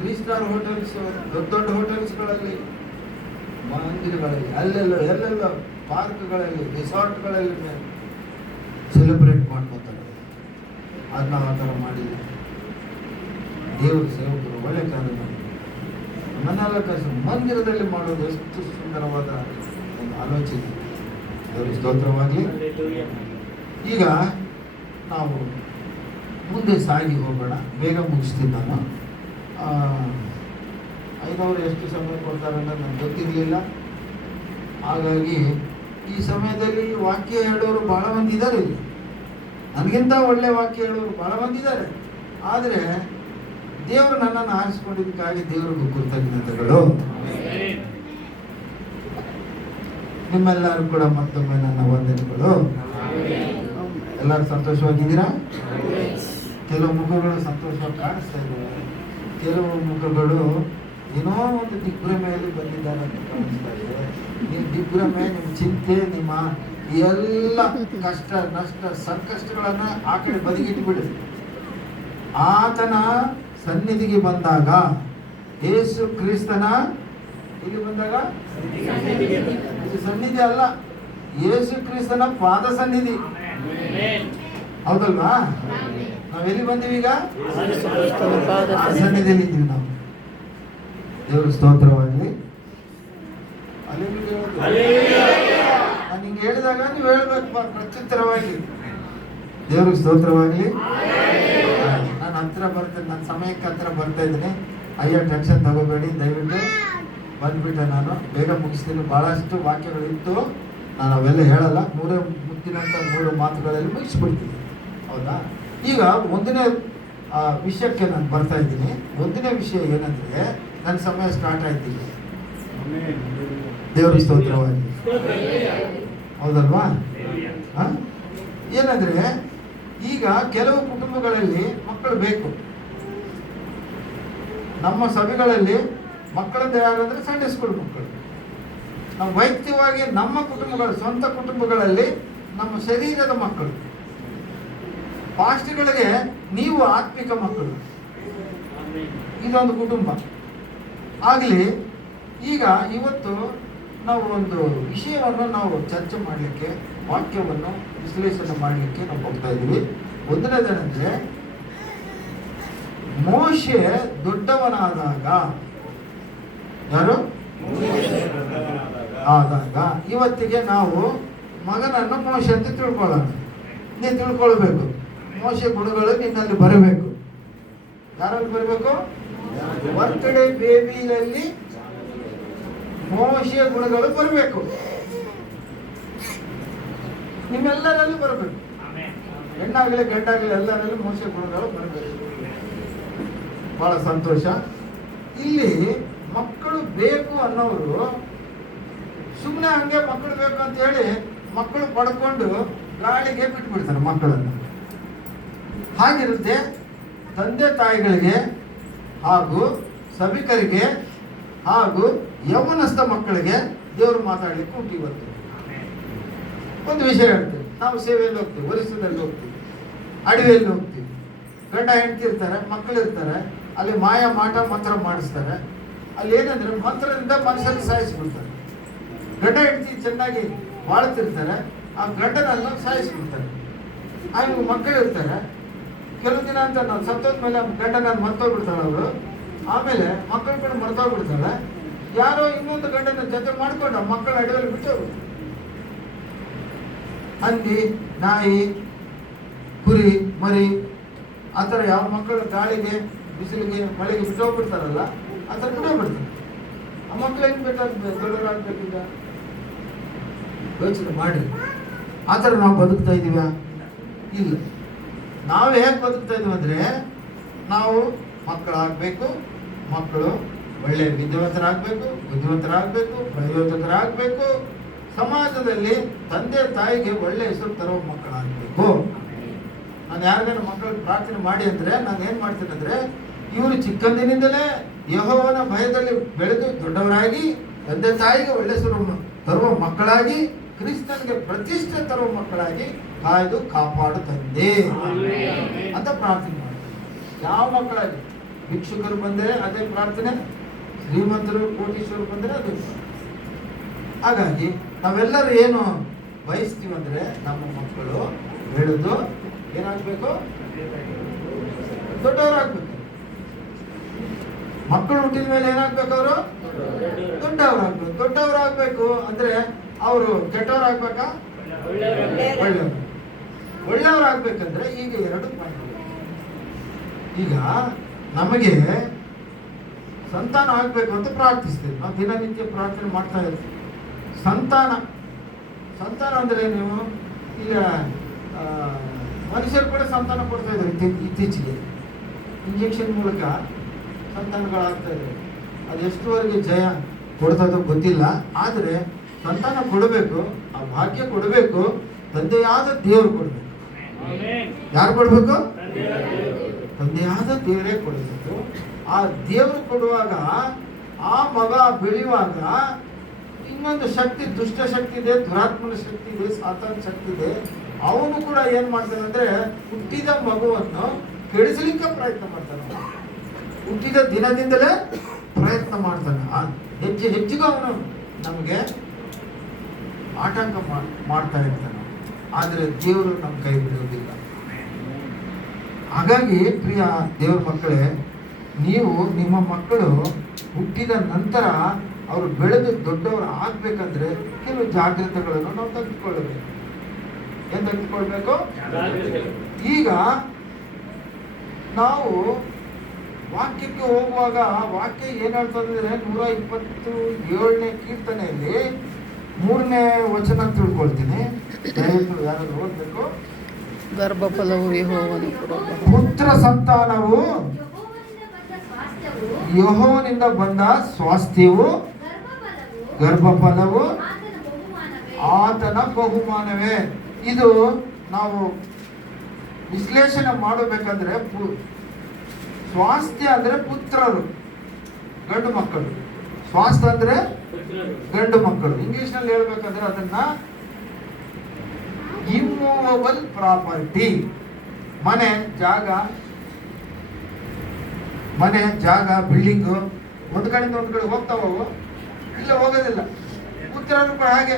3 ಸ್ಟಾರ್ ಹೋಟೆಲ್ಸು, ದೊಡ್ಡ ದೊಡ್ಡ ಹೋಟೆಲ್ಸ್ಗಳಲ್ಲಿ, ಮಂದಿರಗಳಲ್ಲಿ, ಅಲ್ಲೆಲ್ಲೋ ಎಲ್ಲೆಲ್ಲೋ ಪಾರ್ಕ್ಗಳಲ್ಲಿ, ರೆಸಾರ್ಟ್ಗಳಲ್ಲಿ ಸೆಲೆಬ್ರೇಟ್ ಮಾಡ್ಕೋತಾರೆ. ಅದನ್ನ ಆ ಥರ ಮಾಡಿ ದೇವರ ಸೇವಕರು ಒಳ್ಳೆ ಕಾರ್ಯ ಮಾಡಿ ಮನೆಯಲ್ಲ ಕಸ ಮಂದಿರದಲ್ಲಿ ಮಾಡೋದು ಎಷ್ಟು ಸುಂದರವಾದ ಒಂದು ಆಲೋಚನೆ. ದೇವರ ಸ್ತೋತ್ರವಾಗಲಿ. ಈಗ ನಾವು ಮುಂದೆ ಸಾಗಿ ಹೋಗೋಣ. ಬೇಗ ಮುಗಿಸ್ತೀನಿ ನಾನು. 5 ಎಷ್ಟು ಸಮಯ ಕೊಡ್ತಾರೆ ಅನ್ನೋದು ನನಗೆ ಗೊತ್ತಿರಲಿಲ್ಲ. ಹಾಗಾಗಿ ಈ ಸಮಯದಲ್ಲಿ ವಾಕ್ಯ ಹೇಳೋರು ಭಾಳ ಮಂದಿ ಇದ್ದಾರೆ. ಇಲ್ಲಿ ನನಗಿಂತ ಒಳ್ಳೆ ವಾಕ್ಯ ಹೇಳೋರು ಭಾಳ ಮಂದಿ ಇದ್ದಾರೆ. ಆದರೆ ದೇವರು ನನ್ನನ್ನು ಆರಿಸಿಕೊಂಡಿದ್ದಕ್ಕಾಗಿ ದೇವರಿಗೂ ಕೃತಜ್ಞತೆಗಳು. ನಿಮ್ಮೆಲ್ಲರೂ ಕೂಡ ಮತ್ತೊಮ್ಮೆ ನನ್ನ ವಂದನೆಗಳು. ಎಲ್ಲರೂ ಸಂತೋಷವಾಗಿದ್ದೀರಾ? ಕೆಲವು ಮುಖಗಳು ಸಂತೋಷವಾಗಿ ಕಾಣಿಸ್ತಾ ಇದ್ದಾರೆ, ಕೆಲವು ಮುಖಗಳು ಏನೋ ಒಂದು ದಿಗ್ಭ್ರಮೆಯಲ್ಲಿ ಬಂದಿದ್ದಾರೆ ಅಂತ ಕಾಣಿಸ್ತಾ ಇದೆ. ನಿಮ್ಮ ದಿಗ್ಭ್ರಮೆ, ನಿಮ್ಮ ಚಿಂತೆ, ನಿಮ್ಮ ಎಲ್ಲ ಕಷ್ಟ ನಷ್ಟ ಸಂಕಷ್ಟಗಳನ್ನು ಆ ಕಡೆ ಬದಿಗಿಟ್ಬಿಡಿ. ಆತನ ಸನ್ನಿಧಿಗೆ ಬಂದಾಗ, ಯೇಸು ಕ್ರಿಸ್ತನ ಇಲ್ಲಿ ಬಂದಾಗ, ಇದು ಸನ್ನಿಧಿ ಅಲ್ಲ, ಯೇಸು ಕ್ರಿಸ್ತನ ಪಾದ ಸನ್ನಿಧಿ, ಹೌದಲ್ವಾ? ನಾವೆಲ್ಲಿ ಬಂದೀವಿ ಈಗ? ಆ ಸನ್ನಿಧಿಯಲ್ಲಿ ಇದ್ದೀವಿ ನಾವು. ದೇವರು ಸ್ತೋತ್ರವಾಗಲಿ. ನಾನು ಹಿಂಗೆ ಹೇಳಿದಾಗ ನೀವು ಹೇಳ್ಬೇಕು ಪ್ರತ್ಯುತ್ತರವಾಗಿ. ದೇವ್ರಿಗೆ ಸ್ತೋತ್ರವಾಗಲಿ. ನಾನು ಹತ್ರ ಬರ್ತೇನೆ, ನನ್ನ ಸಮಯಕ್ಕೆ ಹತ್ರ ಬರ್ತಾ ಇದ್ದೀನಿ. ಅಯ್ಯೋ ಟೆನ್ಷನ್ ತಗೋಬೇಡಿ, ದಯವಿಟ್ಟು ಬಂದ್ಬಿಟ್ಟೆ. ನಾನು ಬೇಗ ಮುಗಿಸ್ತೀನಿ. ಭಾಳಷ್ಟು ವಾಕ್ಯಗಳಿತ್ತು, ನಾನು ಅವೆಲ್ಲ ಹೇಳಲ್ಲ. ಮುತ್ತಿನಂಥ 3 ಮಾತುಗಳಲ್ಲಿ ಮುಗಿಸ್ಬಿಡ್ತೀನಿ, ಹೌದಾ? ಈಗ ಒಂದನೇ ವಿಷಯಕ್ಕೆ ನಾನು ಬರ್ತಾ ಇದ್ದೀನಿ. ಒಂದನೇ ವಿಷಯ ಏನಂದರೆ, ನನ್ನ ಸಮಯ ಸ್ಟಾರ್ಟ್ ಆಯ್ತಿಲ್ಲ. ದೇವರ ಸ್ತೋತ್ರವಾಗಿ, ಹೌದಲ್ವಾ? ಏನಂದರೆ, ಈಗ ಕೆಲವು ಕುಟುಂಬಗಳಲ್ಲಿ ಮಕ್ಕಳು ಬೇಕು. ನಮ್ಮ ಸಭೆಗಳಲ್ಲಿ ಮಕ್ಕಳದ್ದು ಯಾರಂದರೆ ಸಂಡೇ ಸ್ಕೂಲ್ ಮಕ್ಕಳು. ನಾವು ವೈಯಕ್ತಿಕವಾಗಿ ನಮ್ಮ ಕುಟುಂಬಗಳು, ಸ್ವಂತ ಕುಟುಂಬಗಳಲ್ಲಿ ನಮ್ಮ ಶರೀರದ ಮಕ್ಕಳು. ಪಾಸ್ಟ್ಗಳಿಗೆ ನೀವು ಆತ್ಮಿಕ ಮಕ್ಕಳು. ಇದೊಂದು ಕುಟುಂಬ ಆಗಲಿ. ಈಗ ಇವತ್ತು ನಾವು ಒಂದು ವಿಷಯವನ್ನು ನಾವು ಚರ್ಚೆ ಮಾಡಲಿಕ್ಕೆ, ವಾಕ್ಯವನ್ನು ವಿಶ್ಲೇಷಣೆ ಮಾಡಲಿಕ್ಕೆ ನಾವು ಹೋಗ್ತಾ ಇದ್ದೀವಿ. ಒಂದನೇದೇನೆಂದರೆ, ಮೋಶೆ ದೊಡ್ಡವನಾದಾಗ, ಯಾರು ಆದಾಗ, ಇವತ್ತಿಗೆ ನಾವು ಮಗನನ್ನು ಮೋಶೆ ಅಂತ ತಿಳ್ಕೊಳ್ಳೋಣ. ನೀನು ತಿಳ್ಕೊಳ್ಬೇಕು, ಮೋಶೆ ಗುಣಗಳು ನಿನ್ನಲ್ಲಿ ಬರಬೇಕು. ಯಾರಲ್ಲಿ ಬರಬೇಕು? ಬರ್ತ್ಡೇ ಬೇಬಿಯಲ್ಲಿ ಮೋಶೆ ಗುಣಗಳು ಬರಬೇಕು, ನಿಮ್ಮೆಲ್ಲರಲ್ಲಿ ಬರಬೇಕು. ಹೆಣ್ಣಾಗಲಿ ಗಂಡಾಗಲಿ ಎಲ್ಲರಲ್ಲಿ ಮೋಶೆ ಗುಣಗಳು ಬರಬೇಕು. ಬಹಳ ಸಂತೋಷ. ಇಲ್ಲಿ ಮಕ್ಕಳು ಬೇಕು ಅನ್ನೋರು ಸುಮ್ಮನೆ ಹಂಗೆ ಮಕ್ಕಳು ಬೇಕು ಅಂತ ಹೇಳಿ ಮಕ್ಕಳು ಪಡ್ಕೊಂಡು ಗಾಳಿಗೆ ಬಿಟ್ಬಿಡ್ತಾರೆ ಮಕ್ಕಳನ್ನು. ಹಾಗಿರುತ್ತೆ. ತಂದೆ ತಾಯಿಗಳಿಗೆ ಹಾಗೂ ಸಭಿಕರಿಗೆ ಹಾಗೂ ಯೌವನಸ್ಥ ಮಕ್ಕಳಿಗೆ ದೇವರು ಮಾತಾಡಲಿಕ್ಕೆ ಉಂಟು. ಇವತ್ತು ಒಂದು ವಿಷಯ ಹೇಳ್ತೀವಿ. ನಾವು ಸೇವೆಯಲ್ಲಿ ಹೋಗ್ತೀವಿ, ಒರಿಸ್ಸದಲ್ಲಿ ಹೋಗ್ತೀವಿ, ಅಡವಿಯಲ್ಲಿ ಹೋಗ್ತೀವಿ. ಗಂಡ ಹೆಂಡತಿ ಇರ್ತಾರೆ, ಮಕ್ಕಳು ಇರ್ತಾರೆ. ಅಲ್ಲಿ ಮಾಯ ಮಾಟ ಮಂತ್ರ ಮಾಡಿಸ್ತಾರೆ. ಅಲ್ಲಿ ಏನಂದ್ರೆ ಮಂತ್ರದಿಂದ ಮನುಷ್ಯನ ಸಾಯಿಸ್ಬಿಡ್ತಾರೆ. ಗಂಡ ಹೆಂಡತಿ ಚೆನ್ನಾಗಿ ಬಾಳ್ತಿರ್ತಾರೆ, ಆ ಗಂಡನನ್ನು ಸಾಯಿಸ್ಬಿಡ್ತಾರೆ. ಆಗ ಮಕ್ಕಳು ಇರ್ತಾರೆ. ಕೆಲವು ದಿನ ಅಂತ ನಾವು ಸತ್ತೋದ್ಮೇಲೆ ಗಂಡನ ಮರ್ತೋಗ್ಬಿಡ್ತಾಳೆ ಅವರು. ಆಮೇಲೆ ಮಕ್ಕಳು ಕೂಡ ಮರ್ತೋಗ್ಬಿಡ್ತಾಳೆ. ಯಾರೋ ಇನ್ನೊಂದು ಗಂಡನ ಜೊತೆ ಮಾಡ್ಕೊಂಡು ಮಕ್ಕಳ ಅಡವಿಯಲ್ಲಿ ಬಿಟ್ಟೋಗ್ಬಿಡ್ತಾರೆ. ಹಂದಿ, ನಾಯಿ, ಕುರಿ, ಮರಿ, ಆ ಥರ ಯಾವ ಮಕ್ಕಳು ಗಾಳಿಗೆ, ಬಿಸಿಲಿಗೆ, ಮಳೆಗೆ ಬಿಟ್ಟೋಗ್ಬಿಡ್ತಾರಲ್ಲ, ಆ ಥರ ಬಿಟ್ಟೋಗ್ಬಿಡ್ತಾರೆ. ಆ ಮಕ್ಕಳು ಹೆಂಗೆ ಬೇಕಾಗ್ತದೆ? ದೊಡ್ಡವರಾಗಬೇಕೀಗ ಯೋಚನೆ ಮಾಡಿ. ಆ ಥರ ನಾವು ಬದುಕ್ತಾ ಇದ್ದೀವ? ಇಲ್ಲ. ನಾವು ಹೇಗೆ ಬದುಕ್ತಾ ಇದ್ದೀವಿ ಅಂದರೆ, ನಾವು ಮಕ್ಕಳಾಗಬೇಕು, ಮಕ್ಕಳು ಒಳ್ಳೆಯ ವಿದ್ಯಾವಂತರಾಗಬೇಕು, ಪ್ರಯೋಜಕರಾಗಬೇಕು, ಸಮಾಜದಲ್ಲಿ ತಂದೆ ತಾಯಿಗೆ ಒಳ್ಳೆಯ ಹೆಸರು ತರೋ ಮಕ್ಕಳಾಗಬೇಕು. ನಾನು ಯಾರಿಗಾರ ಮಕ್ಕಳಿಗೆ ಪ್ರಾರ್ಥನೆ ಮಾಡಿ ಅಂದರೆ ನಾನು ಏನು ಮಾಡ್ತೀನಿ ಅಂದರೆ, ಇವರು ಚಿಕ್ಕಂದಿನಿಂದಲೇ ಯೆಹೋವನ ಭಯದಲ್ಲಿ ಬೆಳೆದು ದೊಡ್ಡವರಾಗಿ ತಂದೆ ತಾಯಿಗೆ ಒಳ್ಳೆಯ ಹೆಸರು ತರುವ ಮಕ್ಕಳಾಗಿ, ಕ್ರಿಸ್ತನಿಗೆ ಪ್ರತಿಷ್ಠೆ ತರುವ ಮಕ್ಕಳಾಗಿ ಕಾಯ್ದು ಕಾಪಾಡು ತಂದೆ ಅಂತ ಪ್ರಾರ್ಥನೆ ಮಾಡಿ. ಯಾವ ಮಕ್ಕಳಾಗಿ? ಭಿಕ್ಷುಕರು ಬಂದರೆ ಅದೇ ಪ್ರಾರ್ಥನೆ, ಶ್ರೀಮಂತರು ಕೋಟೀಶ್ವರರು ಬಂದರೆ ಅದೇ ಪ್ರಾರ್ಥನೆ. ಹಾಗಾಗಿ ನಾವೆಲ್ಲರೂ ಏನು ಬಯಸ್ತೀವಿ ಅಂದರೆ, ನಮ್ಮ ಮಕ್ಕಳು ಬೆಳೆದು ಏನಾಗಬೇಕು? ದೊಡ್ಡವರಾಗಬೇಕು. ಮಕ್ಕಳು ಹುಟ್ಟಿದ ಮೇಲೆ ಏನಾಗಬೇಕು? ಅವರು ದೊಡ್ಡವರಾಗಬೇಕು ಅಂದರೆ ಅವರು ಕೆಟ್ಟವರಾಗಬೇಕಾ? ಒಳ್ಳೆಯವರಾಗಬೇಕಂದ್ರೆ ಈಗ ಎರಡು ಪಾಯಿಂಟ್. ಈಗ ನಮಗೆ ಸಂತಾನ ಆಗಬೇಕು ಅಂತ ಪ್ರಾರ್ಥಿಸ್ತೇವೆ, ನಾವು ದಿನನಿತ್ಯ ಪ್ರಾರ್ಥನೆ ಮಾಡ್ತಾ ಇರ್ತೀವಿ. ಸಂತಾನ ಅಂದರೆ ನೀವು ಈಗ ಮನುಷ್ಯರು ಕೂಡ ಸಂತಾನ ಕೊಡ್ತಾ ಇದ್ದಾರೆ ಇತ್ತೀಚೆಗೆ. ಇಂಜೆಕ್ಷನ್ ಮೂಲಕ ಸಂತಾನಗಳಾಗ್ತಾ ಇದೆ. ಅದು ಎಷ್ಟುವರೆಗೆ ಜಯ ಕೊಡ್ತದೋ ಗೊತ್ತಿಲ್ಲ. ಆದರೆ ಸಂತಾನ ಕೊಡಬೇಕು, ಆ ಭಾಗ್ಯ ಕೊಡಬೇಕು, ತಂದೆಯಾದ ದೇವರು ಕೊಡಬೇಕು. ಯಾರು ಕೊಡಬೇಕು? ತಂದೆಯಾದ ದೇವರೇ ಕೊಡಬೇಕು. ಆ ದೇವರು ಕೊಡುವಾಗ ಆ ಮಗ ಬೆಳೆಯುವಾಗ ಇನ್ನೊಂದು ಶಕ್ತಿ, ದುಷ್ಟ ಶಕ್ತಿ ಇದೆ, ದುರಾತ್ಮನ ಶಕ್ತಿ ಇದೆ, ಸಾತಾನ ಶಕ್ತಿ ಇದೆ. ಅವನು ಕೂಡ ಏನ್ ಮಾಡ್ತಾನೆ ಅಂದ್ರೆ, ಹುಟ್ಟಿದ ಮಗುವನ್ನು ಕೆಡಿಸಲಿಕ್ಕೆ ಪ್ರಯತ್ನ ಮಾಡ್ತಾನೆ. ಹುಟ್ಟಿದ ದಿನದಿಂದಲೇ ಪ್ರಯತ್ನ ಮಾಡ್ತಾನೆ. ಹೆಚ್ಚಿಗೂ ಅವನು ನಮಗೆ ಆಟಂಕ ಮಾಡ್ತಾ ಇರ್ತಾನೆ. ಆದರೆ ದೇವರು ನಮ್ಮ ಕೈ ಬಿಡುವುದಿಲ್ಲ. ಹಾಗಾಗಿ ಪ್ರಿಯ ದೇವ್ರ ಮಕ್ಕಳೇ, ನೀವು ನಿಮ್ಮ ಮಕ್ಕಳು ಹುಟ್ಟಿದ ನಂತರ ಅವರು ಬೆಳೆದು ದೊಡ್ಡವರು ಆಗ್ಬೇಕಂದ್ರೆ ಕೆಲವು ಜಾಗ್ರತೆಗಳನ್ನು ನಾವು ತೆಗೆದುಕೊಳ್ಳಬೇಕು. ಏನ್ ತೆಗೆದುಕೊಳ್ಬೇಕು? ಈಗ ನಾವು ವಾಕ್ಯಕ್ಕೆ ಹೋಗುವಾಗ ವಾಕ್ಯ ಏನ್ ಹೇಳ್ತಂದ್ರೆ, 127ನೇ ಕೀರ್ತನೆಯಲ್ಲಿ 3ನೇ ವಚನ ತಿಳ್ಕೊಳ್ತೀನಿ. ದಯವಿಟ್ಟು ಯಾರಾದ್ರೂ ಓದ್ಬೇಕು. ಗರ್ಭಫಲವು ಯೆಹೋವನು ಕೊಡುವ ಪುತ್ರ ಸಂತಾನವು ಯೆಹೋವನಿಂದ ಬಂದ ಸ್ವಾಸ್ಥ್ಯವು, ಗರ್ಭಫಲವು ಆತನ ಬಹುಮಾನವೇ. ಇದು ನಾವು ವಿಶ್ಲೇಷಣೆ ಮಾಡಬೇಕಂದ್ರೆ, ಸ್ವಾಸ್ಥ್ಯ ಅಂದ್ರೆ ಪುತ್ರರು, ಗಂಡು ಮಕ್ಕಳು. ಸ್ವಾಸ್ಥ್ಯ ಅಂದ್ರೆ ಗಂಡು ಮಕ್ಕಳು. ಇಂಗ್ಲಿಷ್ ನಲ್ಲಿ ಹೇಳ್ಬೇಕಂದ್ರೆ ಅದನ್ನ ಇಮ್ಮೂವಬಲ್ ಪ್ರಾಪರ್ಟಿ. ಮನೆ ಜಾಗ ಬಿಲ್ಡಿಂಗ್ ಒಂದು ಕಡೆಯಿಂದ ಒಂದು ಕಡೆ ಹೋಗ್ತಾವೋ? ಇಲ್ಲ, ಹೋಗೋದಿಲ್ಲ. ಪುತ್ರರು ಕೂಡ ಹಾಗೆ,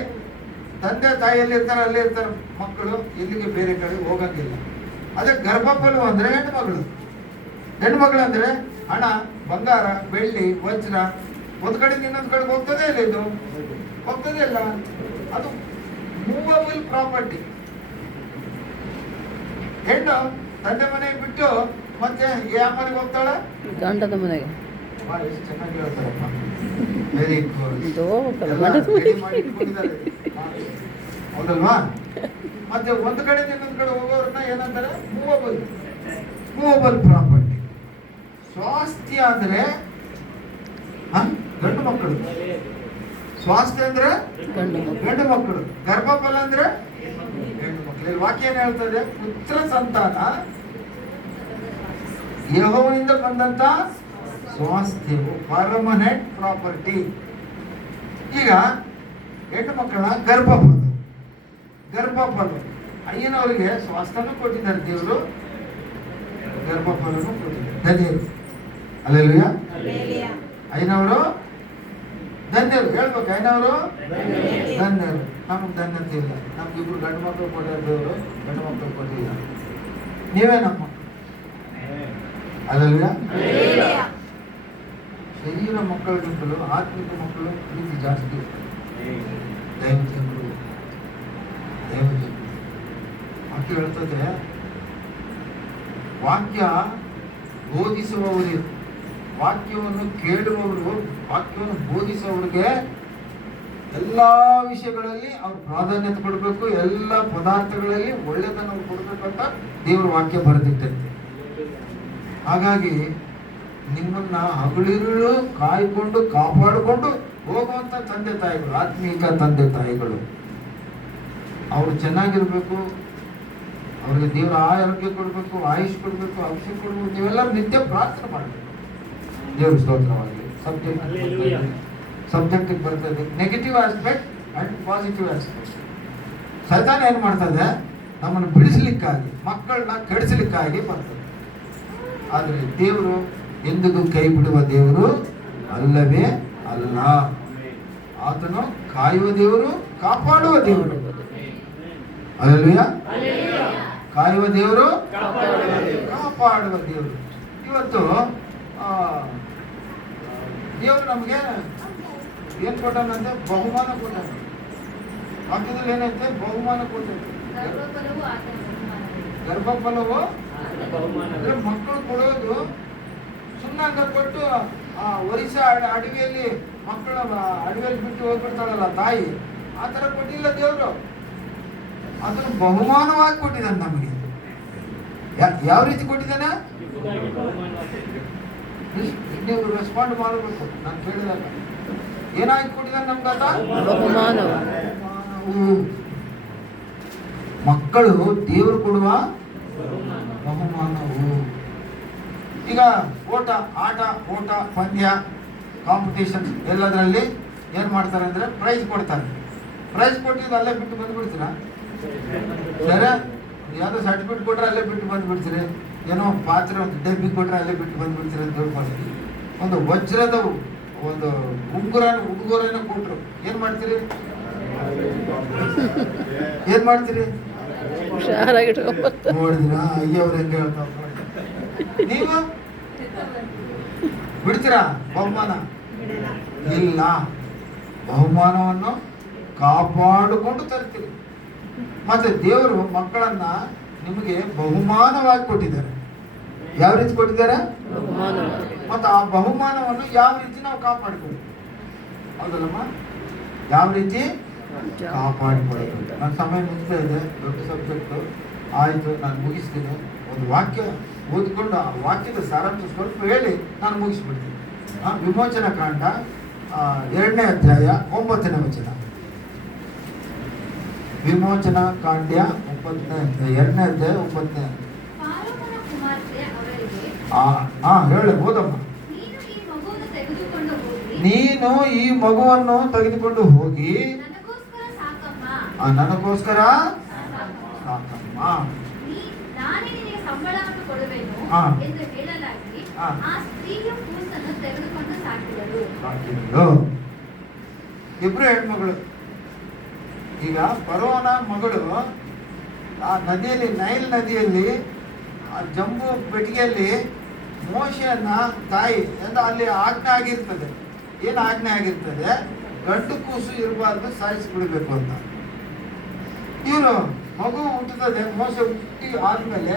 ತಂದೆ ತಾಯಿ ಎಲ್ಲಿರ್ತಾರೆ ಅಲ್ಲೇ ಇರ್ತಾರೆ. ಮಕ್ಕಳು ಎಲ್ಲಿಗೆ ಬೇರೆ ಕಡೆ ಹೋಗಂಗಿಲ್ಲ. ಅದೇ ಗರ್ಭಫಲ ಅಂದ್ರೆ ಹೆಣ್ಮಗಳು ಅಂದ್ರೆ ಹಣ, ಬಂಗಾರ, ಬೆಳ್ಳಿ, ವಜ್ರ ಒಂದು ಕಡೆಯಿಂದ ಇನ್ನೊಂದು ಕಡೆ ಹೋಗ್ತದೆ ಇಲ್ಲ, ಇದು ಹೋಗ್ತದೆ ಇಲ್ಲ. ಅದು ಮೂವಬಲ್ ಪ್ರಾಪರ್ಟಿ. ಹೆಣ್ಣು ತಂದೆ ಮನೆಗೆ ಬಿಟ್ಟು ಮತ್ತೆ ಯಾವ ಮನೆಗೆ ಹೋಗ್ತಾಳೆ? ಗಂಡನ ಮನೆಗೆ. ಎಷ್ಟು ಚೆನ್ನಾಗಿ ಹೇಳ್ತಾರಪ್ಪ, ವೆರಿ ಗುಡ್. ಹೌದಲ್ವಾ? ಮತ್ತೆ ಒಂದು ಕಡೆಯಿಂದ ಇನ್ನೊಂದು ಕಡೆ ಹೋಗೋರನ್ನ ಏನಂತಾರೆ? Movable property. ಸ್ವಾಸ್ಥ್ಯ ಅಂದ್ರೆ ಗಂಡು ಮಕ್ಕಳು. ಸ್ವಾಸ್ಥ್ಯ ಅಂದ್ರೆ ಗಂಡು ಮಕ್ಕಳು. ಗರ್ಭಫಲ ಅಂದ್ರೆ ಹೆಣ್ಣು ಮಕ್ಕಳು. ವಾಕ್ಯ ಏನ್ ಹೇಳ್ತದೆ? ಪುತ್ರ ಸಂತಾನ ಯೆಹೋವನಿಂದ ಬಂದಂತ ಸ್ವಾಸ್ಥ್ಯವು, ಪರ್ಮನೆಂಟ್ ಪ್ರಾಪರ್ಟಿ. ಈಗ ಹೆಣ್ಣು ಮಕ್ಕಳ ಗರ್ಭಫಲ ಅಯ್ಯನವರಿಗೆ ಸ್ವಾಸ್ಥ್ಯನೂ ಕೊಟ್ಟಿದ್ದಾರೆ ದೇವರು, ಗರ್ಭಫಲನೂ ಕೊಟ್ಟಿದ್ದಾರೆ. ಧನ್ಯರು. ಅಲ್ಲೆಲ್ಲೂಯಾ. ಅಯ್ಯನವರು ಧನ್ಯರು. ಹೇಳ್ಬೇಕು, ಅಯ್ಯನವರು ಧನ್ಯರು. ನಮಗೆ ಧನ್ಯತೆ ಇಲ್ಲ. ನಮ್ಗಿಬ್ರು ಗಂಡು ಮಕ್ಕಳು ಕೊಟ್ಟಿದ್ದಾರೆ ದೇವರು, ಗಂಡು ಮಕ್ಕಳು ಕೊಟ್ಟಿಲ್ಲ. ನೀವೇ ನಮ್ಮ ಅಲ್ಲೆಲ್ಲೂಯಾ. ಶರೀರ ಮಕ್ಕಳಿಗಿಂತಲೂ ಆತ್ಮಿಕ ಮಕ್ಕಳು ಪ್ರೀತಿ ಜಾಸ್ತಿ. ದೈವಜನರು ವಾಕ್ಯ ಹೇಳ್ತದೆ, ವಾಕ್ಯ ಬೋಧಿಸುವವರು, ವಾಕ್ಯವನ್ನು ಕೇಳುವವರು, ವಾಕ್ಯವನ್ನು ಬೋಧಿಸುವವರಿಗೆ ಎಲ್ಲ ವಿಷಯಗಳಲ್ಲಿ ಅವ್ರು ಪ್ರಾಧಾನ್ಯತೆ ಕೊಡಬೇಕು, ಎಲ್ಲ ಪದಾರ್ಥಗಳಲ್ಲಿ ಒಳ್ಳೆಯದನ್ನು ಕೊಡಬೇಕಂತ ದೇವ್ರ ವಾಕ್ಯ ಬರೆದಿಟ್ಟಂತೆ. ಹಾಗಾಗಿ ನಿಮ್ಮನ್ನ ಹಗಲಿರುಳು ಕಾಯ್ಕೊಂಡು ಕಾಪಾಡಿಕೊಂಡು ಹೋಗುವಂತ ತಂದೆ ತಾಯಿಗಳು, ಆತ್ಮೀಕ ತಂದೆ ತಾಯಿಗಳು, ಅವರು ಚೆನ್ನಾಗಿರ್ಬೇಕು, ಅವ್ರಿಗೆ ದೇವರ ಆರೋಗ್ಯ ಕೊಡಬೇಕು, ಆಯುಷ್ ಕೊಡಬೇಕು, ಔಷಧಿ ಕೊಡಬೇಕು. ನೀವೆಲ್ಲರೂ ನಿತ್ಯ ಪ್ರಾರ್ಥನೆ ಮಾಡಬೇಕು. ದೇವ್ರ ಸ್ತೋತ್ರವಾಗಿ ಸಬ್ಜೆಕ್ಟಿಗೆ ಬರ್ತದೆ negative aspect and positive aspect. ಸೈತಾನ ಏನ್ ಮಾಡ್ತದೆ, ನಮ್ಮನ್ನು ಬಿಡಿಸ್ಲಿಕ್ಕಾಗಿ, ಮಕ್ಕಳನ್ನ ಕೆಡಿಸ್ಲಿಕ್ಕಾಗಿ ಬರ್ತದೆ. ಆದರೆ ದೇವರು ಎಂದಿಗೂ ಕೈ ಬಿಡುವ ದೇವರು ಅಲ್ಲವೇ ಅಲ್ಲ. ಆತನು ಕಾಯುವ ದೇವರು, ಕಾಪಾಡುವ ದೇವರು. ಅಲ್ಲಲ್ವಿಯ ಕಾಯುವ ದೇವರು, ಕಾಪಾಡುವ ದೇವರು. ಇವತ್ತು ದೇವರು ನಮಗೆ ಏನ್ ಕೊಟ್ಟಾನಂತೆ, ಬಹುಮಾನ ಕೊಟ್ಟಾನ. ವಾಕ್ಯದಲ್ಲಿ ಏನೈತೆ, ಬಹುಮಾನ ಕೊಟ್ಟಾನೆ. ಗರ್ಭಫಲವು ಅಂದ್ರೆ ಮಕ್ಕಳು ಕೊಡೋದು ಸುಮ್ಮನೆ ಕೊಟ್ಟು ಒರಿಸ್ಸಾ ಅಡವಿಯಲ್ಲಿ ಮಕ್ಕಳ ಅಡವಿಯಲ್ಲಿ ಬಿಟ್ಟು ಹೋಗ್ಬಿಡ್ತಾಳಲ್ಲ ತಾಯಿ, ಆ ತರ ಕೊಟ್ಟಿಲ್ಲ ದೇವರು. ಅದನ್ನು ಬಹುಮಾನವಾಗಿ ಕೊಟ್ಟಿದ್ದಾನೆ ನಮಗೆ. ಯಾವ ರೀತಿ ಕೊಟ್ಟಿದ್ದಾನೆ, ನೀವು ರೆಸ್ಪಾಂಡ್ ಮಾಡಬೇಕು. ನಾನು ಕೇಳಿದಾಗ ಏನಾಗಿ ಕೊಟ್ಟಿದ್ದಾನೆ ನಮ್ಗಾತ, ಬಹುಮಾನವು. ಮಕ್ಕಳು ದೇವರು ಕೊಡುವ ಬಹುಮಾನವು. ಈಗ ಆಟ ಓಟ ಪಂದ್ಯ ಕಾಂಪಿಟೇಷನ್ ಎಲ್ಲದರಲ್ಲಿ ಏನ್ ಮಾಡ್ತಾರೆ ಅಂದ್ರೆ ಪ್ರೈಸ್ ಕೊಡ್ತಾರೆ. ಪ್ರೈಸ್ ಕೊಟ್ಟಿದ್ದು ಅಲ್ಲೇ ಬಿಟ್ಟು ಬಂದ್ಬಿಡ್ತೀರಾ? ಸರಿ, ಯಾವ್ದೋ ಸರ್ಟಿಫಿಕೇಟ್ ಕೊಟ್ರೆ ಅಲ್ಲೇ ಬಿಟ್ಟು ಬಂದ್ಬಿಡ್ತೀರಿ. ಏನೋ ಪಾತ್ರೆ ಒಂದು ಡಬ್ಬಿ ಕೊಟ್ರೆ ಅಲ್ಲೇ ಬಿಟ್ಟು ಬಂದ್ಬಿಡ್ತೀರಿ ಅಂತ ತಿಳ್ಕೊಂಡು. ಒಂದು ವಜ್ರದ ಒಂದು ಉಡುಗೊರೆನ ಕೊಟ್ರು, ಏನ್ ಮಾಡ್ತೀರಿ? ನೋಡಿದಿರಾ ಅಯ್ಯವ್ರು ಹೆಂಗೆ ಹೇಳ್ತಾವ? ನೀವು ಬಿಡ್ತೀರಾ ಬಹುಮಾನ? ಇಲ್ಲ, ಬಹುಮಾನವನ್ನು ಕಾಪಾಡಿಕೊಂಡು ತರ್ತೀರಿ. ಮತ್ತೆ ದೇವರು ಮಕ್ಕಳನ್ನ ನಿಮಗೆ ಬಹುಮಾನವಾಗಿ ಕೊಟ್ಟಿದ್ದಾರೆ. ಯಾವ ರೀತಿ ಕೊಟ್ಟಿದ್ದಾರೆ? ಮತ್ತೆ ಆ ಬಹುಮಾನವನ್ನು ಯಾವ ರೀತಿ ನಾವು ಕಾಪಾಡಿಕೊಳ್ಳಿ, ಹೌದಲ್ಲಮ್ಮ? ಯಾವ ರೀತಿ ಕಾಪಾಡಿಕೊಳ್ಳಬೇಕು? ನನ್ನ ಸಮಯ ಮುಗಿಸ್ತಾ ಇದೆ, ದೊಡ್ಡ ಸಬ್ಜೆಕ್ಟು ಆಯಿತು, ನಾನು ಮುಗಿಸ್ತೀನಿ. ಒಂದು ವಾಕ್ಯ ಓದಿಕೊಂಡು ಆ ವಾಕ್ಯದ ಸಾರಾಂಶ ಸ್ವಲ್ಪ ಹೇಳಿ ನಾನು ಮುಗಿಸ್ಬಿಡ್ತೀನಿ. ವಿಮೋಚನಾ ಕಾಂಡ 2ನೇ ಅಧ್ಯಾಯ 9ನೇ ವಚನ. ವಿಮೋಚನಾ ಕಾಂಡ್ಯ 2ನೇ ಅಧ್ಯಾಯ 9ನೇ. ಹೇಳಿ ಓದಮ್ಮ. ನೀನು ಈ ಮಗುವನ್ನು ತೆಗೆದುಕೊಂಡು ಹೋಗಿ ನನಗೋಸ್ಕರ ಸಾಕಮ್ಮ, ಇಬ್ರು ಹೆಣ್ಮಗಳು. ಈಗ ಫರೋನ ಮಗಳು ಆ ನದಿಯಲ್ಲಿ, ನೈಲ್ ನದಿಯಲ್ಲಿ, ಆ ಜಂಬೂ ಬೆಟ್ಟಿಗೆಯಲ್ಲಿ ಮೋಶೆಯನ್ನ ತಾಯಿ ಎಂದು ಅಲ್ಲಿ ಆಜ್ಞೆ ಆಗಿರ್ತದೆ. ಏನು ಆಜ್ಞೆ ಆಗಿರ್ತದೆ? ಗಂಡು ಕೂಸು ಇರಬಾರ್ದು, ಸಾಯಿಸಿಬಿಡ್ಬೇಕು ಅಂತ. ಇವರು ಮಗು ಹುಟ್ಟುತ್ತದೆ, ಮೋಸೆ ಹುಟ್ಟಿ ಆದ್ಮೇಲೆ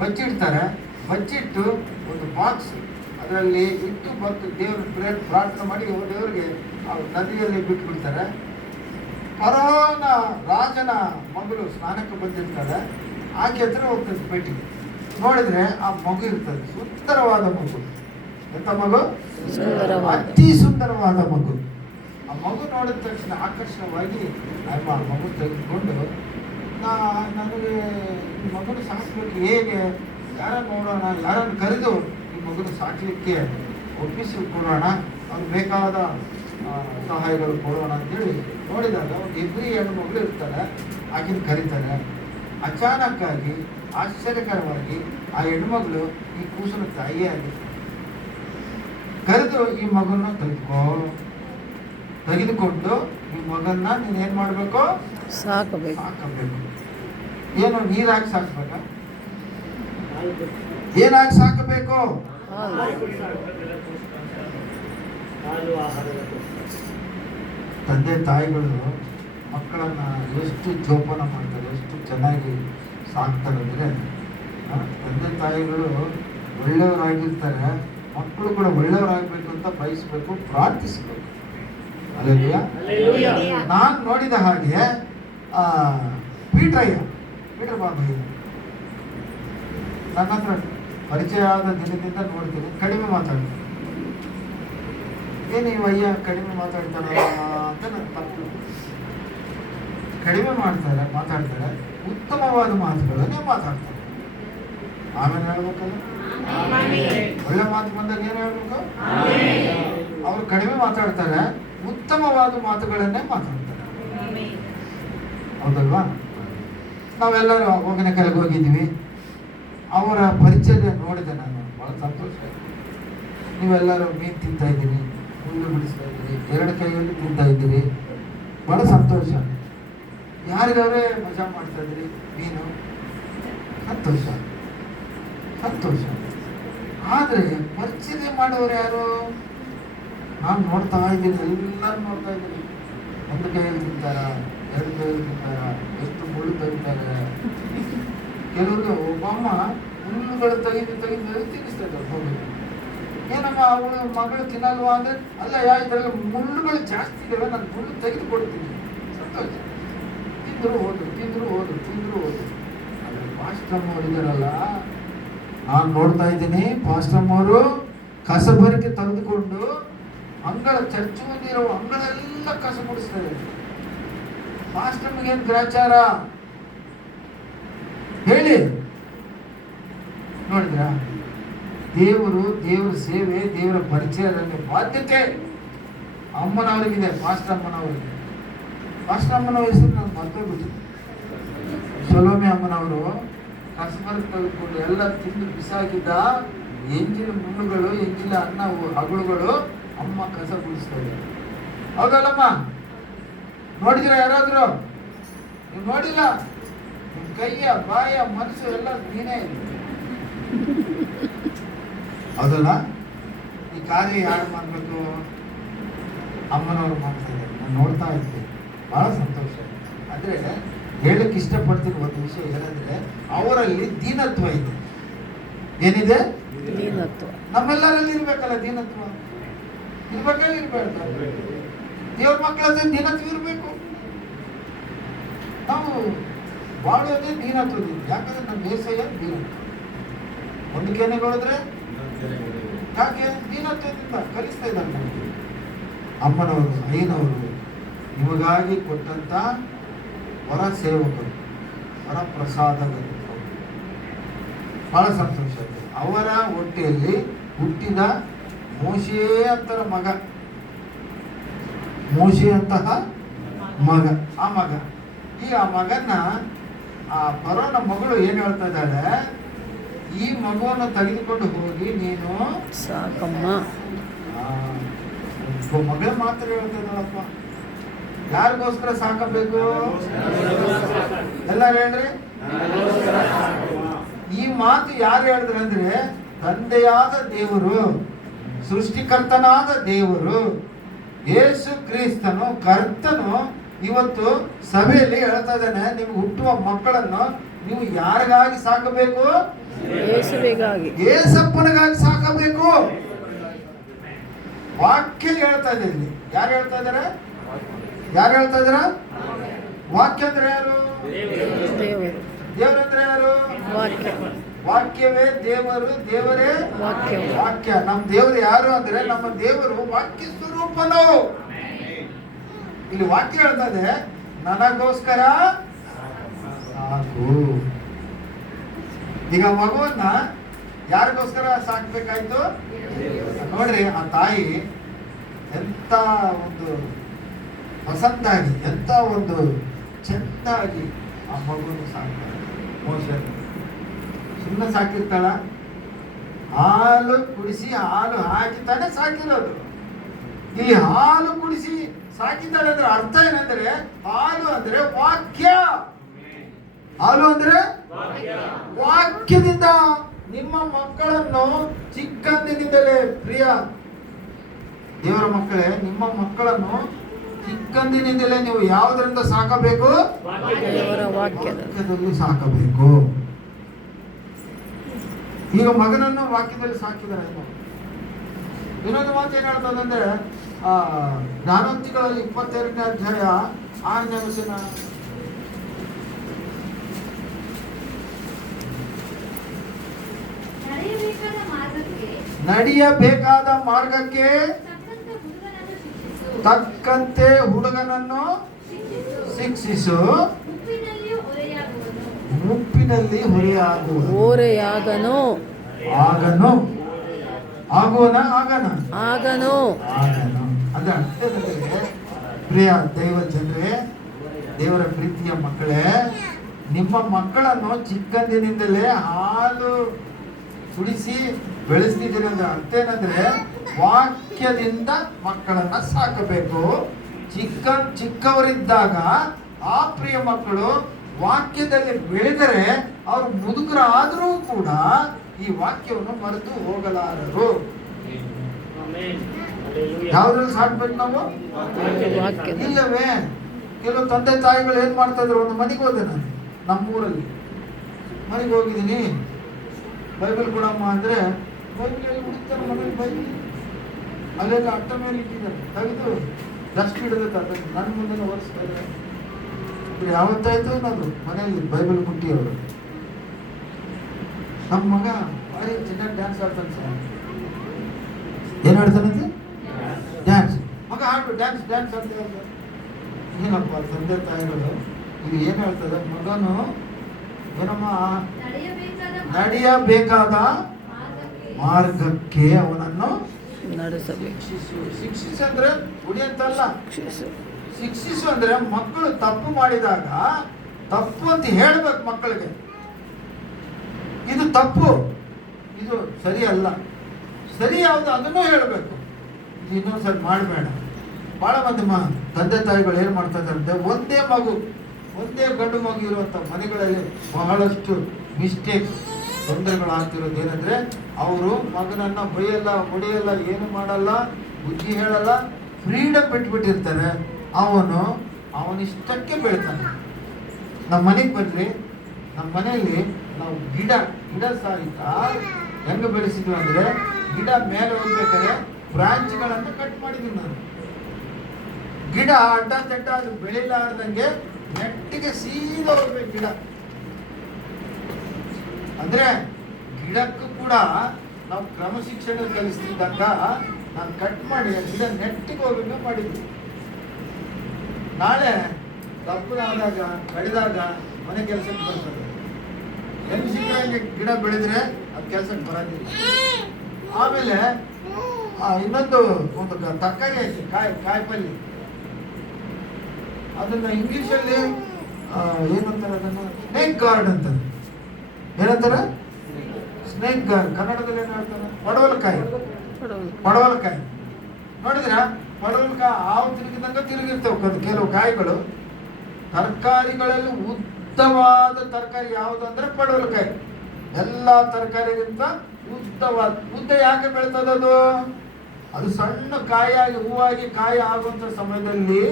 ಬಚ್ಚಿಡ್ತಾರೆ. ಬಚ್ಚಿಟ್ಟು ಒಂದು ಬಾಕ್ಸ್ ಅದರಲ್ಲಿ ಇಟ್ಟು ಬಂದು ದೇವ್ರ ಪ್ರಾರ್ಥನೆ ಮಾಡಿ ದೇವರಿಗೆ ನದಿಯಲ್ಲಿ ಬಿಟ್ಬಿಡ್ತಾರೆ. ಫರೋನ ರಾಜನ ಮಗಳು ಸ್ನಾನಕ್ಕೆ ಬಂದಿರ್ತಾರೆ. ಆಕೆ ಹತ್ರ ಹೋಗ್ತದೆ ಪೇಟಿಗೆ. ನೋಡಿದ್ರೆ ಆ ಮಗು ಇರ್ತದೆ, ಸುಂದರವಾದ ಮಗು. ಎಂತ ಮಗು? ಅತಿ ಸುಂದರವಾದ ಮಗು. ಆ ಮಗು ನೋಡಿದ ತಕ್ಷಣ ಆಕರ್ಷಣವಾಗಿ ಆ ಮಗು ತೆಗೆದುಕೊಂಡು ನನಗೆ ಈ ಮಗುನ ಸಾಕಿಸ್ಬೇಕು, ಹೇಗೆ, ಯಾರನ್ನು ನೋಡೋಣ, ಯಾರನ್ನು ಕರೆದು ಈ ಮಗುನ ಸಾಕಲಿಕ್ಕೆ ಒಪ್ಪಿಸಿ ಕೊಡೋಣ, ಅವ್ರಿಗೆ ಬೇಕಾದ ಸಹಾಯಗಳು ಕೊಡೋಣ ಅಂತೇಳಿ ನೋಡಿದಾಗ ಒಂದು ಇಬ್ಬರು ಹೆಣ್ಣು ಮಗಳು ಇರ್ತಾರೆ. ಆಕಿನ ಕರೀತಾರೆ. ಅಚಾನಕ್ಕಾಗಿ ಆಶ್ಚರ್ಯಕರವಾಗಿ ಆ ಹೆಣ್ಮಗಳು ಈ ಕೂಸನ ತಾಯಿಯಾಗಿ ಕರೆದು ಈ ಮಗನ ತೆಗೆದುಕೊಂಡು ಈ ಮಗನ್ನ ನೀನು ಏನ್ ಮಾಡ್ಬೇಕು? ಸಾಕಬೇಕು. ಏನು ನೀರಾಗಿ ಸಾಕ್ಬೇಕ? ಏನಾಗಿ ಸಾಕಬೇಕು? ತಂದೆ ತಾಯಿಗಳು ಮಕ್ಕಳನ್ನ ಎಷ್ಟು ಜೋಪಾನ ಮಾಡ್ತಾರೆ, ಎಷ್ಟು ಚೆನ್ನಾಗಿ ಸಾಕ್ತಾರೆ ಅಂದರೆ, ತಂದೆ ತಾಯಿಗಳು ಒಳ್ಳೆಯವರಾಗಿರ್ತಾರೆ. ಮಕ್ಕಳು ಕೂಡ ಒಳ್ಳೆಯವರಾಗಬೇಕು ಅಂತ ಬಯಸಬೇಕು, ಪ್ರಾರ್ಥಿಸಬೇಕು. ಅಲ್ಲೆಲೂಯಾ. ಹಲ್ಲೆಲೂಯಾ. ನಾನು ನೋಡಿದ ಹಾಗೆ ಪೀಟರ್ ಬಾಬು ನನ್ನ ಹತ್ರ ಪರಿಚಯ ಆದ ದಿನದಿಂದ ನೋಡ್ತೀನಿ, ಕಡಿಮೆ ಮಾತಾಡ್ತೀನಿ. ಏನು ಅಯ್ಯ ಕಡಿಮೆ ಮಾತಾಡ್ತಾರಲ್ಲ ಅಂತ ನನ್ನ ತಪ್ಪು. ಕಡಿಮೆ ಮಾತಾಡ್ತಾರೆ, ಉತ್ತಮವಾದ ಮಾತುಗಳನ್ನೇ ಮಾತಾಡ್ತಾರೆ. ಆಮೇಲೆ ಹೇಳ್ಬೇಕಲ್ಲ, ಒಳ್ಳೆ ಮಾತು ಬಂದಾಗ ಏನು ಹೇಳ್ಬೇಕು? ಅವ್ರು ಕಡಿಮೆ ಮಾತಾಡ್ತಾರೆ, ಉತ್ತಮವಾದ ಮಾತುಗಳನ್ನೇ ಮಾತಾಡ್ತಾರೆ. ಹೌದಲ್ವಾ? ನಾವೆಲ್ಲರೂ ಹೋಗಿನ ಕೆಳಗೆ ಹೋಗಿದ್ದೀವಿ, ಅವರ ಪರಿಚಯ ನೋಡಿದೆ ನಾನು, ಬಹಳ ಸಂತೋಷ. ನೀವೆಲ್ಲರೂ ಮೀನು ತಿಂತಾ ಇದ್ದೀರಿ, ಹುಲ್ಲು ಬಿಡಿಸ್ತಾ ಇದ್ದೀರಿ, ಎರಡು ಕೈಯಲ್ಲಿ ತಿಂತಾ ಇದ್ದೀರಿ, ಬಹಳ ಸಂತೋಷ. ಯಾರಿಗವರೇ ಮಜಾ ಮಾಡ್ತಾ ಇದ್ರಿ, ಮೀನು, ಸಂತೋಷ ಸಂತೋಷ. ಆದರೆ ಪರಿಚಯ ಮಾಡೋರು ಯಾರು? ನಾನು ನೋಡ್ತಾ ಇದ್ದೀನಿ, ಎಲ್ಲರೂ ನೋಡ್ತಾ ಇದ್ದೀನಿ. ಒಂದು ಕೈಯಲ್ಲಿ ತಿಂತಾರ, ಎರಡು ಕೈಯಲ್ಲಿ ತಿಂತಾರ, ಎಷ್ಟು ಮುಳ್ಳು ತೆಗಿತಾರೆ. ಕೆಲವ್ರಿಗೆ ಒಬ್ಬಮ್ಮ ಹುಲ್ಲುಗಳು ತೆಗೆದು ತಿನ್ನಿಸ್ತಾ ಇದ್ದಾರೆ. ಹೋಗಿ ಏನಮ್ಮ ಅವಳು ಮಗಳು ತಿನ್ನಲ್ವಾ ಅಂದ್ರೆ, ಅಲ್ಲ ಇದರಲ್ಲಿ ಮುಳ್ಳುಗಳು ಜಾಸ್ತಿ ಇದ್ದಾವೆ, ನಾನು ಮುಳ್ಳು ತೆಗೆದು ಕೊಡ್ತೀನಿ. ಸಂತೋಷ. ತಿಂದ್ರು ಹೋದ್ರು. ಆದರೆ ಪಾಸ್ಟಮ್ ಅವರಿದ್ದಾರಲ್ಲ, ನಾನು ನೋಡ್ತಾ ಇದ್ದೀನಿ, ಪಾಸ್ಟಮ್ ಅವರು ಕಸಬರಿಕೆ ತೆಗೆದುಕೊಂಡು ಅಂಗಳ ಚರ್ಚ್ ಮುಂದಿರೋ ಅಂಗಳೆಲ್ಲ ಕಸ ಗುಡಿಸ್ತಾ ಇದ್ದಾರೆ. ಪಾಸ್ಟಮ್ಗೆ ಏನು ಗ್ರಾಚಾರ ಹೇಳಿ? ನೋಡಿದ್ರ? ದೇವರ ಸೇವೆ, ದೇವರ ಪರಿಚಯದಲ್ಲಿ ಬಾಧ್ಯತೆ ಅಮ್ಮನವರಿಗಿದೆ. ಪಾಸ್ಟಮ್ಮನವರಿಗೆ, ಪಾಸ್ಟಮ್ಮನವ್ರ ಹೆಸರು ನಾನು ಮರ್ತೋಗ್ಬಿಟ್ಟಿದ್ದೆ. ಸೊಲೋಮೆ ಅಮ್ಮನವರು ಕಸಬರ್ಗ್ ತೆಗೆದುಕೊಂಡು ಎಲ್ಲ ತಿಂದು ಬಿಸಾಕಿದ್ದ ಎಂಜಿನ ಮುಳ್ಳುಗಳು, ಎಂಜಿನ ಅಗುಳುಗಳು ಅಮ್ಮ ಕಸ ಗುಡಿಸ್ತಾ ಇದ್ದಾರೆ. ಹೌದಲ್ಲಮ್ಮ? ನೋಡಿದಿರ ಯಾರಾದ್ರು? ನೀವು ನೋಡಿಲ್ಲ? ನಿಮ್ಮ ಕೈಯ ಬಾಯ ಮನಸ್ಸು ಎಲ್ಲ ನೀನೇ. ಹೌದಲ್ಲ? ಈ ಕಾರ್ಯ ಯಾರು ಮಾಡಬೇಕು? ಅಮ್ಮನವರು ಮಾಡ್ತಾ ಇದ್ದಾರೆ. ನಾನು ನೋಡ್ತಾ ಇದ್ದೆ, ಬಹಳ ಸಂತೋಷ. ಆದರೆ ಹೇಳಕ್ಕೆ ಇಷ್ಟಪಡ್ತೀನಿ ಒಂದು ವಿಷಯ ಏನಂದ್ರೆ, ಅವರಲ್ಲಿ ದೀನತ್ವ ಇದೆ. ಏನಿದೆ? ದೀನತ್ವ. ನಮ್ಮೆಲ್ಲರಲ್ಲಿ ಇರ್ಬೇಕಲ್ಲ ದೀನತ್ವ. ಇರ್ಬೇಕಲ್ಲ, ಇರ್ಬೇಡ? ದೇವ್ರ ಮಕ್ಕಳಂದ್ರೆ ದೀನತ್ವ ಇರಬೇಕು. ನಾವು ಬಾಳೋದೇ ದೀನತ್ವದಿಂದ. ಯಾಕಂದ್ರೆ ನಮ್ಮ ದೇಶಯ ದೀನತ್ವ. ಒಂದು ಕೆನೆಗಳಿದ್ರೆ ಯಾಕೆ? ದೀನತ್ವದಿಂದ ಕಲಿಸ್ತಾ ಇದ್ದಾರೆ ನಮಗೆ. ಅಮ್ಮನವರು, ಐನವರು ನಿಮಗಾಗಿ ಕೊಟ್ಟಂತ ವರ ಸೇವಕರು, ವರ ಪ್ರಸಾದಗಳು. ಬಹಳ ಸಂತೋಷ. ಅವರ ಹೊಟ್ಟೆಯಲ್ಲಿ ಹುಟ್ಟಿದ ಮೋಶೆ ಅಂತರ ಮಗ, ಮೋಶೆ ಅಂತಹ ಮಗ, ಆ ಮಗ. ಈಗ ಆ ಮಗನ್ನ ಆ ಫರೋನ ಮಗಳು ಏನ್ ಹೇಳ್ತಾ ಇದ್ದಾಳೆ? ಈ ಮಗುವನ್ನು ತೆಗೆದುಕೊಂಡು ಹೋಗಿ ನೀನು ಸಾಕಮ್ಮ. ಮಗಳ ಮಾತ್ರ ಹೇಳ್ತಾ ಇದ್ದಾಳಪ್ಪ. ಯಾರಿಗೋಸ್ಕರ ಸಾಕಬೇಕು? ಎಲ್ಲಾರು ಹೇಳ್ರಿ. ಈ ಮಾತು ಯಾರು ಹೇಳಿದ್ರೆ ಅಂದ್ರೆ, ತಂದೆಯಾದ ದೇವರು, ಸೃಷ್ಟಿಕರ್ತನಾದ ದೇವರು, ಯೇಸು ಕ್ರಿಸ್ತನು, ಕರ್ತನು ಇವತ್ತು ಸಭೆಯಲ್ಲಿ ಹೇಳ್ತಾ ಇದ್ದಾನೆ, ನಿಮ್ಗೆ ಹುಟ್ಟುವ ಮಕ್ಕಳನ್ನು ನೀವು ಯಾರಿಗಾಗಿ ಸಾಕಬೇಕು? ಯೇಸುವಿಗಾಗಿ, ಯೇಸಪ್ಪನಿಗಾಗಿ ಸಾಕಬೇಕು. ವಾಕ್ಯ ಹೇಳ್ತಾ ಇದೆ ಇಲ್ಲಿ. ಯಾರು ಹೇಳ್ತಾ ಇದಾರೆ? ಯಾರು ಹೇಳ್ತಾ ಇದಾರ? ವಾಕ್ಯ ಅಂದ್ರೆ ಯಾರು? ದೇವರು. ದೇವರಂದ್ರೆ ಯಾರು? ವಾಕ್ಯ. ವಾಕ್ಯವೇ ದೇವರು, ದೇವರೇ ವಾಕ್ಯ. ವಾಕ್ಯ. ನಮ್ಮ ದೇವರು ಯಾರು ಅಂದ್ರೆ, ನಮ್ಮ ದೇವರು ವಾಕ್ಯ ಸ್ವರೂಪನು. ಇಲ್ಲಿ ವಾಕ್ಯ ಹೇಳ್ತಾ ಇದೆ, ನನಗೋಸ್ಕರ ಸಾಕು. ಈಗ ಮಗುವನ್ನ ಯಾರಿಗೋಸ್ಕರ ಸಾಕ್ಬೇಕಾಯ್ತು? ನೋಡ್ರಿ, ಆ ತಾಯಿ ಎಂತ ಒಂದು ಪಸಂದಾಗಿ, ಎಂತ ಒಂದು ಚೆಂದಾಗಿ ಆ ಮಗುವನ್ನು ಸಾಕ್ತಾರೆ. ಮೋಶೆ ಸುಮ್ಮನೆ ಸಾಕಿರ್ತಾಳ? ಹಾಲು ಕುಡಿಸಿ, ಹಾಲು ಹಾಕಿ ತಾನೇ ಸಾಕಿರೋದು. ಇಲ್ಲಿ ಹಾಲು ಕುಡಿಸಿ ಸಾಕಿದ್ದಾಳೆ ಅಂದ್ರೆ ಅರ್ಥ ಏನಂದ್ರೆ, ಹಾಲು ಅಂದ್ರೆ ವಾಕ್ಯ. ಹಾಲು ಅಂದ್ರೆ ವಾಕ್ಯದಿಂದ ನಿಮ್ಮ ಮಕ್ಕಳನ್ನು ಚಿಕ್ಕಂದಿನಿಂದಲೇ, ಪ್ರಿಯ ದೇವರ ಮಕ್ಕಳೇ, ನಿಮ್ಮ ಮಕ್ಕಳನ್ನು ಚಿಕ್ಕಂದಿನಿಂದಲೇ ನೀವು ಯಾವುದರಿಂದ ಸಾಕಬೇಕು? ದೇವರ ವಾಕ್ಯದಲ್ಲಿ ಸಾಕಬೇಕು. ಈಗ ಮಗನನ್ನು ವಾಕ್ಯದಲ್ಲಿ ಸಾಕಿದ್ದಾರೆ. ಇನ್ನೊಂದು ಮಾತು ಏನ್ ಹೇಳ್ತದಂದ್ರೆ ಜ್ಞಾನೋಕ್ತಿಗಳಲ್ಲಿ 22ನೇ ಅಧ್ಯಾಯ 6ನೇ ವಚನ. ನಡೆಯಬೇಕಾದ ಮಾರ್ಗಕ್ಕೆ ತಕ್ಕಂತೆ ಹುಡುಗನನ್ನು ಶಿಕ್ಷಿಸು, ಮುಪ್ಪಿನಲ್ಲಿ ಹೊರೆಯಾಗುವನು. ಓರೆಯಾಗನು ಆಗನು ಆಗುವನ ಆಗನ ಆಗನು. ಆಗನು ಅದ ಅರ್ಥದಲ್ಲಿ ಪ್ರಿಯ ದೈವ ಜನರೇ, ದೇವರ ಪ್ರೀತಿಯ ಮಕ್ಕಳೇ, ನಿಮ್ಮ ಮಕ್ಕಳನ್ನು ಚಿಕ್ಕಂದಿನಿಂದಲೇ ಹಾಲು ಕುಡಿಸಿ ಬೆಳೆಸ್ತಿದ್ದೀರಿ ಅಂದ್ರೆ ಅರ್ಥ ಏನಂದ್ರೆ ವಾಕ್ಯದಿಂದ ಮಕ್ಕಳನ್ನ ಸಾಕಬೇಕು. ಚಿಕ್ಕವರಿದ್ದಾಗ ಆ ಪ್ರಿಯ ಮಕ್ಕಳು ವಾಕ್ಯದಲ್ಲಿ ಬೆಳೆದರೆ ಅವರು ಮುದುಕರಾದರೂ ಕೂಡ ಈ ವಾಕ್ಯವನ್ನು ಮರೆತು ಹೋಗಲಾರರು. ಯಾವ್ದ್ರಲ್ಲಿ ಸಾಕ್ಬೇಕು ನಾವು? ವಾಕ್ಯ. ಇಲ್ಲವೇ ಕೆಲವು ತಂದೆ ತಾಯಿಗಳು ಏನ್ ಮಾಡ್ತಾ ಇದ್ರು, ಒಂದು ಮನೆಗೆ ಹೋದೆ ನಾನು, ನಮ್ಮೂರಲ್ಲಿ ಮನೆಗೆ ಹೋಗಿದ್ದೀನಿ, ಬೈಬಲ್ ಕೊಡಮ್ಮ ಅಂದ್ರೆ ಬೈಬಲ್ ಎಲ್ಲಿ ಹುಡುಕ್ತಾರೆ ಮನೇಲಿ ಬೈಬಲ್ ಅಲ್ಲೆಲ್ಲ ಅಟ್ಟ ಮೇಲೆ ಇಟ್ಟಿದ್ದಾರೆ, ತೆಗೆದು ಡಸ್ಟ್ ಹಿಡಿದ ನನ್ನ ಮುಂದೆ ಒರೆಸ್ತಾ ಇದ್ದಾರೆ. ಯಾವತ್ತಾಯ್ತು ಅನ್ನೋದು ಮನೆಯಲ್ಲಿ ಬೈಬಲ್ ಮುಟ್ಟಿಯವರು. ನಮ್ಮ ಮಗ ಭಾರಿ ಚೆನ್ನಾಗಿ ಡ್ಯಾನ್ಸ್ ಆಡ್ತಾನೆ ಸರ್. ಏನ್ ಆಡ್ತಾನಂತೆ? ಡ್ಯಾನ್ಸ್. ಮಗ ಹಾಡು ಡ್ಯಾನ್ಸ್ ಡ್ಯಾನ್ಸ್ ಅಂತ ಹೇಳ್ತಾರೆ. ಏನಪ್ಪ ತಂದೆ ತಾಯಿಗಳು ಇದು ಏನ್ ಹೇಳ್ತದೆ? ಮಗನು ಏನಮ್ಮ ನಡೆಯಬೇಕಾದ ಮಾರ್ಗಕ್ಕೆ ಅವನನ್ನು ನಡೆಸಬೇಕು. ಶಿಕ್ಷಿಸು ಅಂದ್ರೆ ಉಡಿಯಂತಲ್ಲ, ಶಿಕ್ಷಿಸು ಅಂದ್ರೆ ಮಕ್ಕಳು ತಪ್ಪು ಮಾಡಿದಾಗ ತಪ್ಪು ಅಂತ ಹೇಳ್ಬೇಕು ಮಕ್ಕಳಿಗೆ. ಇದು ತಪ್ಪು, ಇದು ಸರಿ ಅಲ್ಲ, ಸರಿ ಯಾವುದು ಅದನ್ನು ಹೇಳಬೇಕು. ಇದು ಇನ್ನೊಂದ್ಸರಿ ಮಾಡಬೇಡ. ಬಹಳ ಮಂದಿ ತಂದೆ ತಾಯಿಗಳು ಏನ್ ಮಾಡ್ತಾ ಇದ್ದಾರೆ, ಒಂದೇ ಗಂಡು ಮಗು ಇರುವಂತ ಮನೆಗಳಲ್ಲಿ ಬಹಳಷ್ಟು ಮಿಸ್ಟೇಕ್, ತೊಂದರೆಗಳಾಗ್ತಿರೋದು ಏನಂದ್ರೆ ಅವರು ಮಗನನ್ನ ಬೈಯಲ್ಲ, ಹೊಡೆಯಲ್ಲ, ಏನು ಮಾಡಲ್ಲ, ಬುದ್ಧಿ ಹೇಳಲ್ಲ, ಫ್ರೀಡಮ್ ಬಿಟ್ಬಿಟ್ಟಿರ್ತಾರೆ. ಅವನಿಷ್ಟಕ್ಕೆ ಬೆಳಿತಾನೆ. ನಮ್ಮ ಮನೆಗೆ ಬರ್ರಿ, ನಮ್ಮ ಮನೆಯಲ್ಲಿ ನಾವು ಗಿಡ ಸಹಿತ ಹೆಂಗ ಬೆಳೆಸಿದ್ವಿ ಅಂದ್ರೆ, ಗಿಡ ಮೇಲೆ ಹೋಗ್ಬೇಕಾದ್ರೆ ಬ್ರಾಂಚ್ಗಳನ್ನ ಕಟ್ ಮಾಡಿದ್ವಿ ನಾನು. ಗಿಡ ಅಡ್ಡ ಚಡ್ಡ ಅದು ಬೆಳಿಲಾರ್ದಂಗೆ ನೆಟ್ಟಿಗೆ ಸೀದಾ ಹೋಗ್ಬೇಕು ಗಿಡ. ಅಂದ್ರೆ ಗಿಡಕ್ಕೂ ಕೂಡ ನಾವು ಕ್ರಮಶಿಕ್ಷಣ ಕಲಿಸ್ತಿದ್ದಾಗ ನಾನು ಕಟ್ ಮಾಡಿ ಗಿಡ ನೆಟ್ಟಿಗೆ ಹೋಗ್ಬೇಕು ಮಾಡಿದ್ವಿ. ನಾಳೆ ತಪ್ಪುನಾದಾಗ ಬೆಳೆದಾಗ ಮನೆ ಕೆಲಸಕ್ಕೆ ಬರ್ತದೆ. ಹೆಂಗೆ ಗಿಡ ಬೆಳೆದ್ರೆ ಅದು ಕೆಲಸಕ್ಕೆ ಬರೋದಿಲ್ಲ. ಆಮೇಲೆ ಇನ್ನೊಂದು ಒಂದು ತರಕಾರಿ ಐತಿ, ಕಾಯಿಪಲ್ಲೆ, ಅದನ್ನ ಇಂಗ್ಲಿಷಲ್ಲಿ ಏನಂತಾರೆ, ಅದನ್ನು ಸ್ನೇಕ್ ಗಾರ್ಡ್ ಅಂತಾರೆ. ಏನಂತಾರೆ? Snake guard. ಕನ್ನಡದಲ್ಲಿ ಏನ್ ಹೇಳ್ತಾರೆ? ಪಡವಲಕಾಯಿ. ನೋಡಿದ್ರ ಪಡವಲಕಾಯಿ ಹಾವು ತಿರುಗಿದಂಗ ತಿರುಗಿರ್ತವೆ ಕೆಲವು ಕಾಯಿಗಳು. ತರಕಾರಿಗಳಲ್ಲಿ ಉದ್ದವಾದ ತರಕಾರಿ ಯಾವುದು ಅಂದ್ರೆ ಪಡವಲಕಾಯಿ. ಎಲ್ಲಾ ತರಕಾರಿಗಿಂತ ಉದ್ದ ಯಾಕೆ ಬೆಳ್ತದದು? ಅದು ಸಣ್ಣ ಕಾಯಾಗಿ ಹೂವಾಗಿ ಕಾಯಿ ಆಗುವಂತ ಸಮಯದಲ್ಲಿ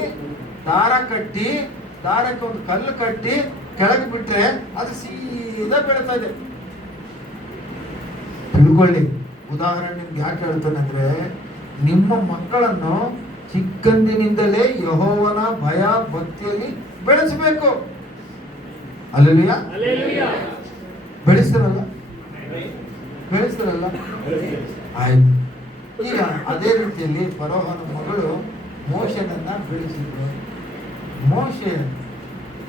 ದಾರ ಕಟ್ಟಿ, ದಾರಕ್ಕೆ ಒಂದು ಕಲ್ಲು ಕಟ್ಟಿ ಕೆಳಗೆ ಬಿಟ್ರೆ ಅದು ಸೀದಾ ಬೆಳೀತಾ ಇದೆ. ತಿಳ್ಕೊಳ್ಳಿ. ಉದಾಹರಣೆ ನಿಮ್ಗೆ ಯಾಕೆ ಹೇಳ್ತಾನೆ ಅಂದ್ರೆ, ನಿಮ್ಮ ಮಕ್ಕಳನ್ನು ಚಿಕ್ಕಂದಿನಿಂದಲೇ ಯೆಹೋವನ ಭಯ ಭಕ್ತಿಯಲ್ಲಿ ಬೆಳೆಸಬೇಕು. ಅಲ್ಲೆಲೂಯಾ. ಬೆಳೆಸ್ತಾರಲ್ಲ ಆಯ್ತು. ಈಗ ಅದೇ ರೀತಿಯಲ್ಲಿ ಫರೋಹನ ಮಗಳು ಮೋಶೆನನ್ನ ಬೆಳೆಸಿದ್ರು. ಮೋಶೆ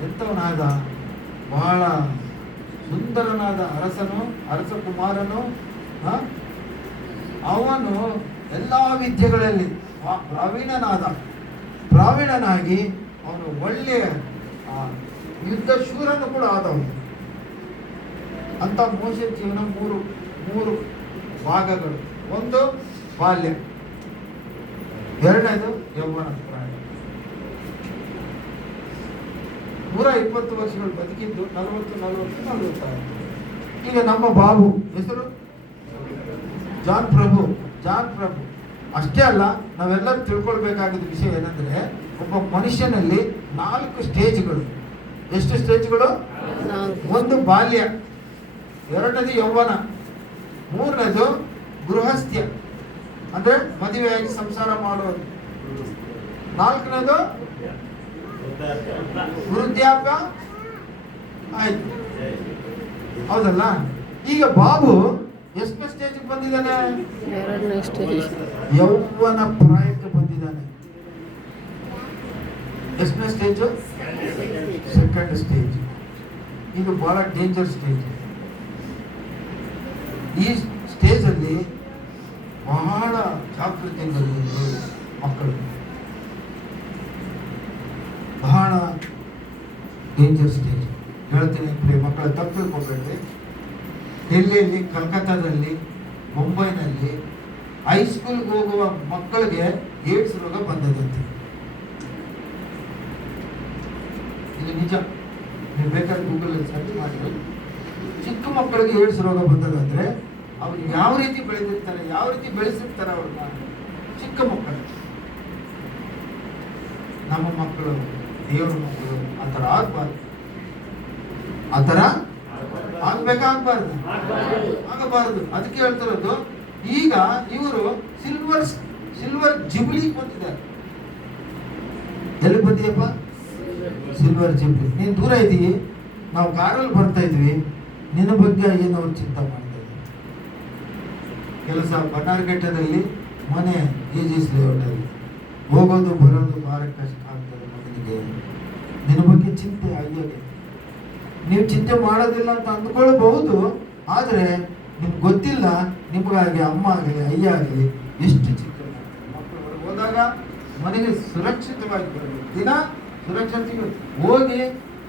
ಎಂತವನಾದ? ಬಹಳ ಸುಂದರನಾದ ಅರಸ ಕುಮಾರನು. ಅವನು ಎಲ್ಲ ವಿದ್ಯೆಗಳಲ್ಲಿ ಪ್ರಾವೀಣನಾಗಿ ಅವನು ಒಳ್ಳೆಯ ಯುದ್ಧ ಶೂರನು ಕೂಡ ಆದವನು. ಅಂತ ಮೋಶೆ ಜೀವನ ಮೂರು ಭಾಗಗಳು. ಒಂದು ಬಾಲ್ಯ, ಎರಡನೇದು ಯೌವನ ಪ್ರಾಯ. 120 ವರ್ಷಗಳು ಬದುಕಿದ್ದು 40 ಈಗ ನಮ್ಮ ಬಾಬು ಹೆಸರು ಜಾನ್ ಪ್ರಭು. ಅಷ್ಟೇ ಅಲ್ಲ, ನಾವೆಲ್ಲರೂ ತಿಳ್ಕೊಳ್ಬೇಕಾಗಿದ್ದ ವಿಷಯ ಏನಂದ್ರೆ, ಒಬ್ಬ ಮನುಷ್ಯನಲ್ಲಿ 4 ಸ್ಟೇಜ್ಗಳು. ಎಷ್ಟು ಸ್ಟೇಜ್ಗಳು? ಒಂದು ಬಾಲ್ಯ, ಎರಡನೇದು ಯೌವನ, ಮೂರನೇದು ಗೃಹಸ್ಥ್ಯ, ಅಂದ್ರೆ ಮದುವೆಯಾಗಿ ಸಂಸಾರ ಮಾಡೋದು. 4ನೇದು ವೃದ್ಧಾಪ್ಯ ಆಯ್ತು, ಹೌದಲ್ಲ? ಈಗ ಬಾಬು ಎಷ್ಟನೇ ಸ್ಟೇಜ್ ಬಂದಿದ್ದಾನೆ? 2ನೇ ಸ್ಟೇಜ್. ಯೌವನ ಪ್ರಾಯಕ್ಕೆ ಬಂದಿದ್ದಾನೆ. ಎಷ್ಟನೇ ಸ್ಟೇಜ್? 2nd stage. ಇದು ಬಹಳ ಡೇಂಜರ್ ಸ್ಟೇಜ್. ಈ ಸ್ಟೇಜ್ ಅಲ್ಲಿ ಬಹಳ ಜಾಗೃತಿಯಿಂದ ಮಕ್ಕಳು, ಬಹಳ ಡೇಂಜರ್ ಸ್ಟೇಜ್. ಹೇಳ್ತೀನಿ ಮಕ್ಕಳ ತಪ್ಪು ತಿಳ್ಕೊಬೇಡ್ರಿ. ಡೆಲ್ಲಿಯಲ್ಲಿ, ಕಲ್ಕತ್ತಾದಲ್ಲಿ, ಮುಂಬೈನಲ್ಲಿ ಹೈಸ್ಕೂಲ್ಗೆ ಹೋಗುವ ಮಕ್ಕಳಿಗೆ ಏಡ್ಸ್ ರೋಗ ಬಂದದಂತೆ. ಇದು ನಿಜ, ನೀವು ಬೇಕಾದ್ರೆ ಗೂಗಲಲ್ಲಿ ಸರ್ಚ್ ಮಾಡಿ. ಚಿಕ್ಕ ಮಕ್ಕಳಿಗೆ ಏಡ್ಸ್ ರೋಗ ಬಂದದಂದ್ರೆ ಅವ್ರು ಯಾವ ರೀತಿ ಬೆಳೆದಿರ್ತಾರೆ, ಯಾವ ರೀತಿ ಬೆಳೆಸಿರ್ತಾರೆ ಅವ್ರನ್ನ. ಚಿಕ್ಕ ಮಕ್ಕಳು, ನಮ್ಮ ಮಕ್ಕಳು, ದೇವರ ಮಕ್ಕಳು ಆ ಥರ ಆಗ್ಬಾರ್ದು. ಆ ಥರ ಆಗ್ಬೇಕಾಗ್ಬಾರ್ದು, ಆಗಬಾರ್ದು. ಅದಕ್ಕೆ ಹೇಳ್ತಿರೋದು. ಈಗ ಇವರು ಸಿಲ್ವರ್ ಜುಬ್ಲಿ ಬಂದಿದ್ದಾರೆ. ಎಲ್ಲಿ ಬಂದಿಯಪ್ಪ? Silver jubilee. ನೀನು ದೂರ ಇದ್ದೀವಿ, ನಾವು ಕಾರಲ್ಲಿ ಬರ್ತಾ ಇದ್ವಿ, ನಿನ್ನ ಬಗ್ಗೆ ಏನು ಅವ್ರು ಚಿಂತೆ ಮಾಡ್ತಾ ಇದ್ದಾರೆ. ಕೆಲಸ ಬನ್ನಾರ್ಘಟ್ಟದಲ್ಲಿ, ಮನೆ AGS ಲೇಔಟಲ್ಲಿ, ಹೋಗೋದು ಬರೋದು ಭಾಳ ಕಷ್ಟ ಆಗ್ತದೆ ಮಗನಿಗೆ. ನಿನ್ನ ಬಗ್ಗೆ ಚಿಂತೆ ಅಯ್ಯೋಗೆ. ನೀವು ಚಿಂತೆ ಮಾಡೋದಿಲ್ಲ ಅಂತ ಅಂದ್ಕೊಳ್ಬಹುದು, ಆದರೆ ನಿಮ್ಗೆ ಗೊತ್ತಿಲ್ಲ ನಿಮಗಾಗಿ ಅಮ್ಮ ಆಗಲಿ ಅಯ್ಯ ಆಗಲಿ ಎಷ್ಟು ಚಿಂತೆ ಮಾಡ್ತಾರೆ. ಮಕ್ಕಳು ಹೊರಗೆ ಹೋದಾಗ ಮನೆಗೆ ಸುರಕ್ಷಿತವಾಗಿ ಬರಬೇಕು. ದಿನ ಹೋಗಿ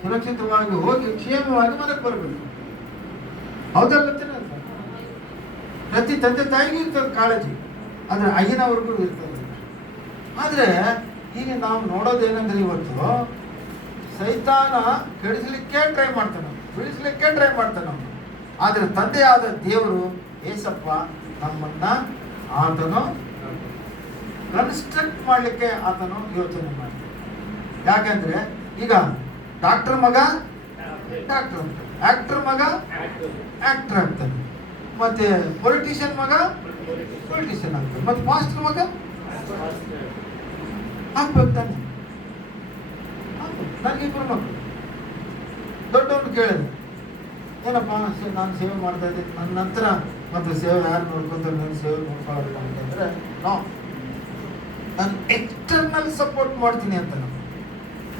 ಸುರಕ್ಷಿತವಾಗಿ ಹೋಗಿ ಕ್ಷೇಮವಾಗಿ ಮನೆಗೆ ಬರಬೇಕು. ಹೌದಲ್ಲತ್ತೇನೆ? ಪ್ರತಿ ತಂದೆ ತಾಯಿಗೂ ಇರ್ತದೆ ಕಾಳಜಿ, ಆದರೆ ಅಯ್ಯನವ್ರಿಗೂ ಇರ್ತದೆ. ಆದರೆ ಈಗ ನಾವು ನೋಡೋದೇನೆಂದ್ರೆ ಇವತ್ತು ಸೈತಾನ ಕೆಡಿಸಲಿಕ್ಕೆ ಟ್ರೈ ಮಾಡ್ತಾನೆ, ಬಿಡಿಸ್ಲಿಕ್ಕೆ ಟ್ರೈ ಮಾಡ್ತಾನೆ. ಆದರೆ ತಂದೆಯಾದ ದೇವರು ಏಸಪ್ಪ ನಮ್ಮನ್ನ ಆತನು ಕನ್ಸ್ಟ್ರಕ್ಟ್ ಮಾಡಲಿಕ್ಕೆ ಆತನು ಯೋಚನೆ ಮಾಡ್ತಾನೆ. ಯಾಕಂದ್ರೆ ಈಗ ಡಾಕ್ಟರ್ ಮಗ ಡಾಕ್ಟರ್ ಆಗ್ತಾನೆ, ಆಕ್ಟರ್ ಮಗ ಆಕ್ಟರ್ ಆಗ್ತಾನೆ, ಮತ್ತೆ ಪೊಲಿಟಿಷಿಯನ್ ಮಗ ಪೊಲಿಟಿಷಿಯನ್ ಆಗ್ತಾನೆ, ಮತ್ತೆ ಮಾಸ್ಟರ್ ಮಗ ಆಗ್ಬೇಕು ತಾನೆ. ನನಗಿಬ್ಬರು ಮಕ್ಕಳು. ದೊಡ್ಡವನು ಕೇಳಿದೆ, ಏನಪ್ಪ ನಾನು ಸೇವೆ ಮಾಡ್ತಾ ಇದ್ದೀನಿ, ನನ್ನ ನಂತರ ಮತ್ತೆ ಸೇವೆ ಯಾರು ನೋಡ್ಕೊಂತಾರೆ, ನನ್ನ ಸೇವೆ ನೋಡ್ಕೊಳ್ಳೋದು ಅಂತಂದ್ರೆ ನಾನು ಎಕ್ಸ್ಟರ್ನಲ್ ಸಪೋರ್ಟ್ ಮಾಡ್ತೀನಿ ಅಂತ. ನಾನು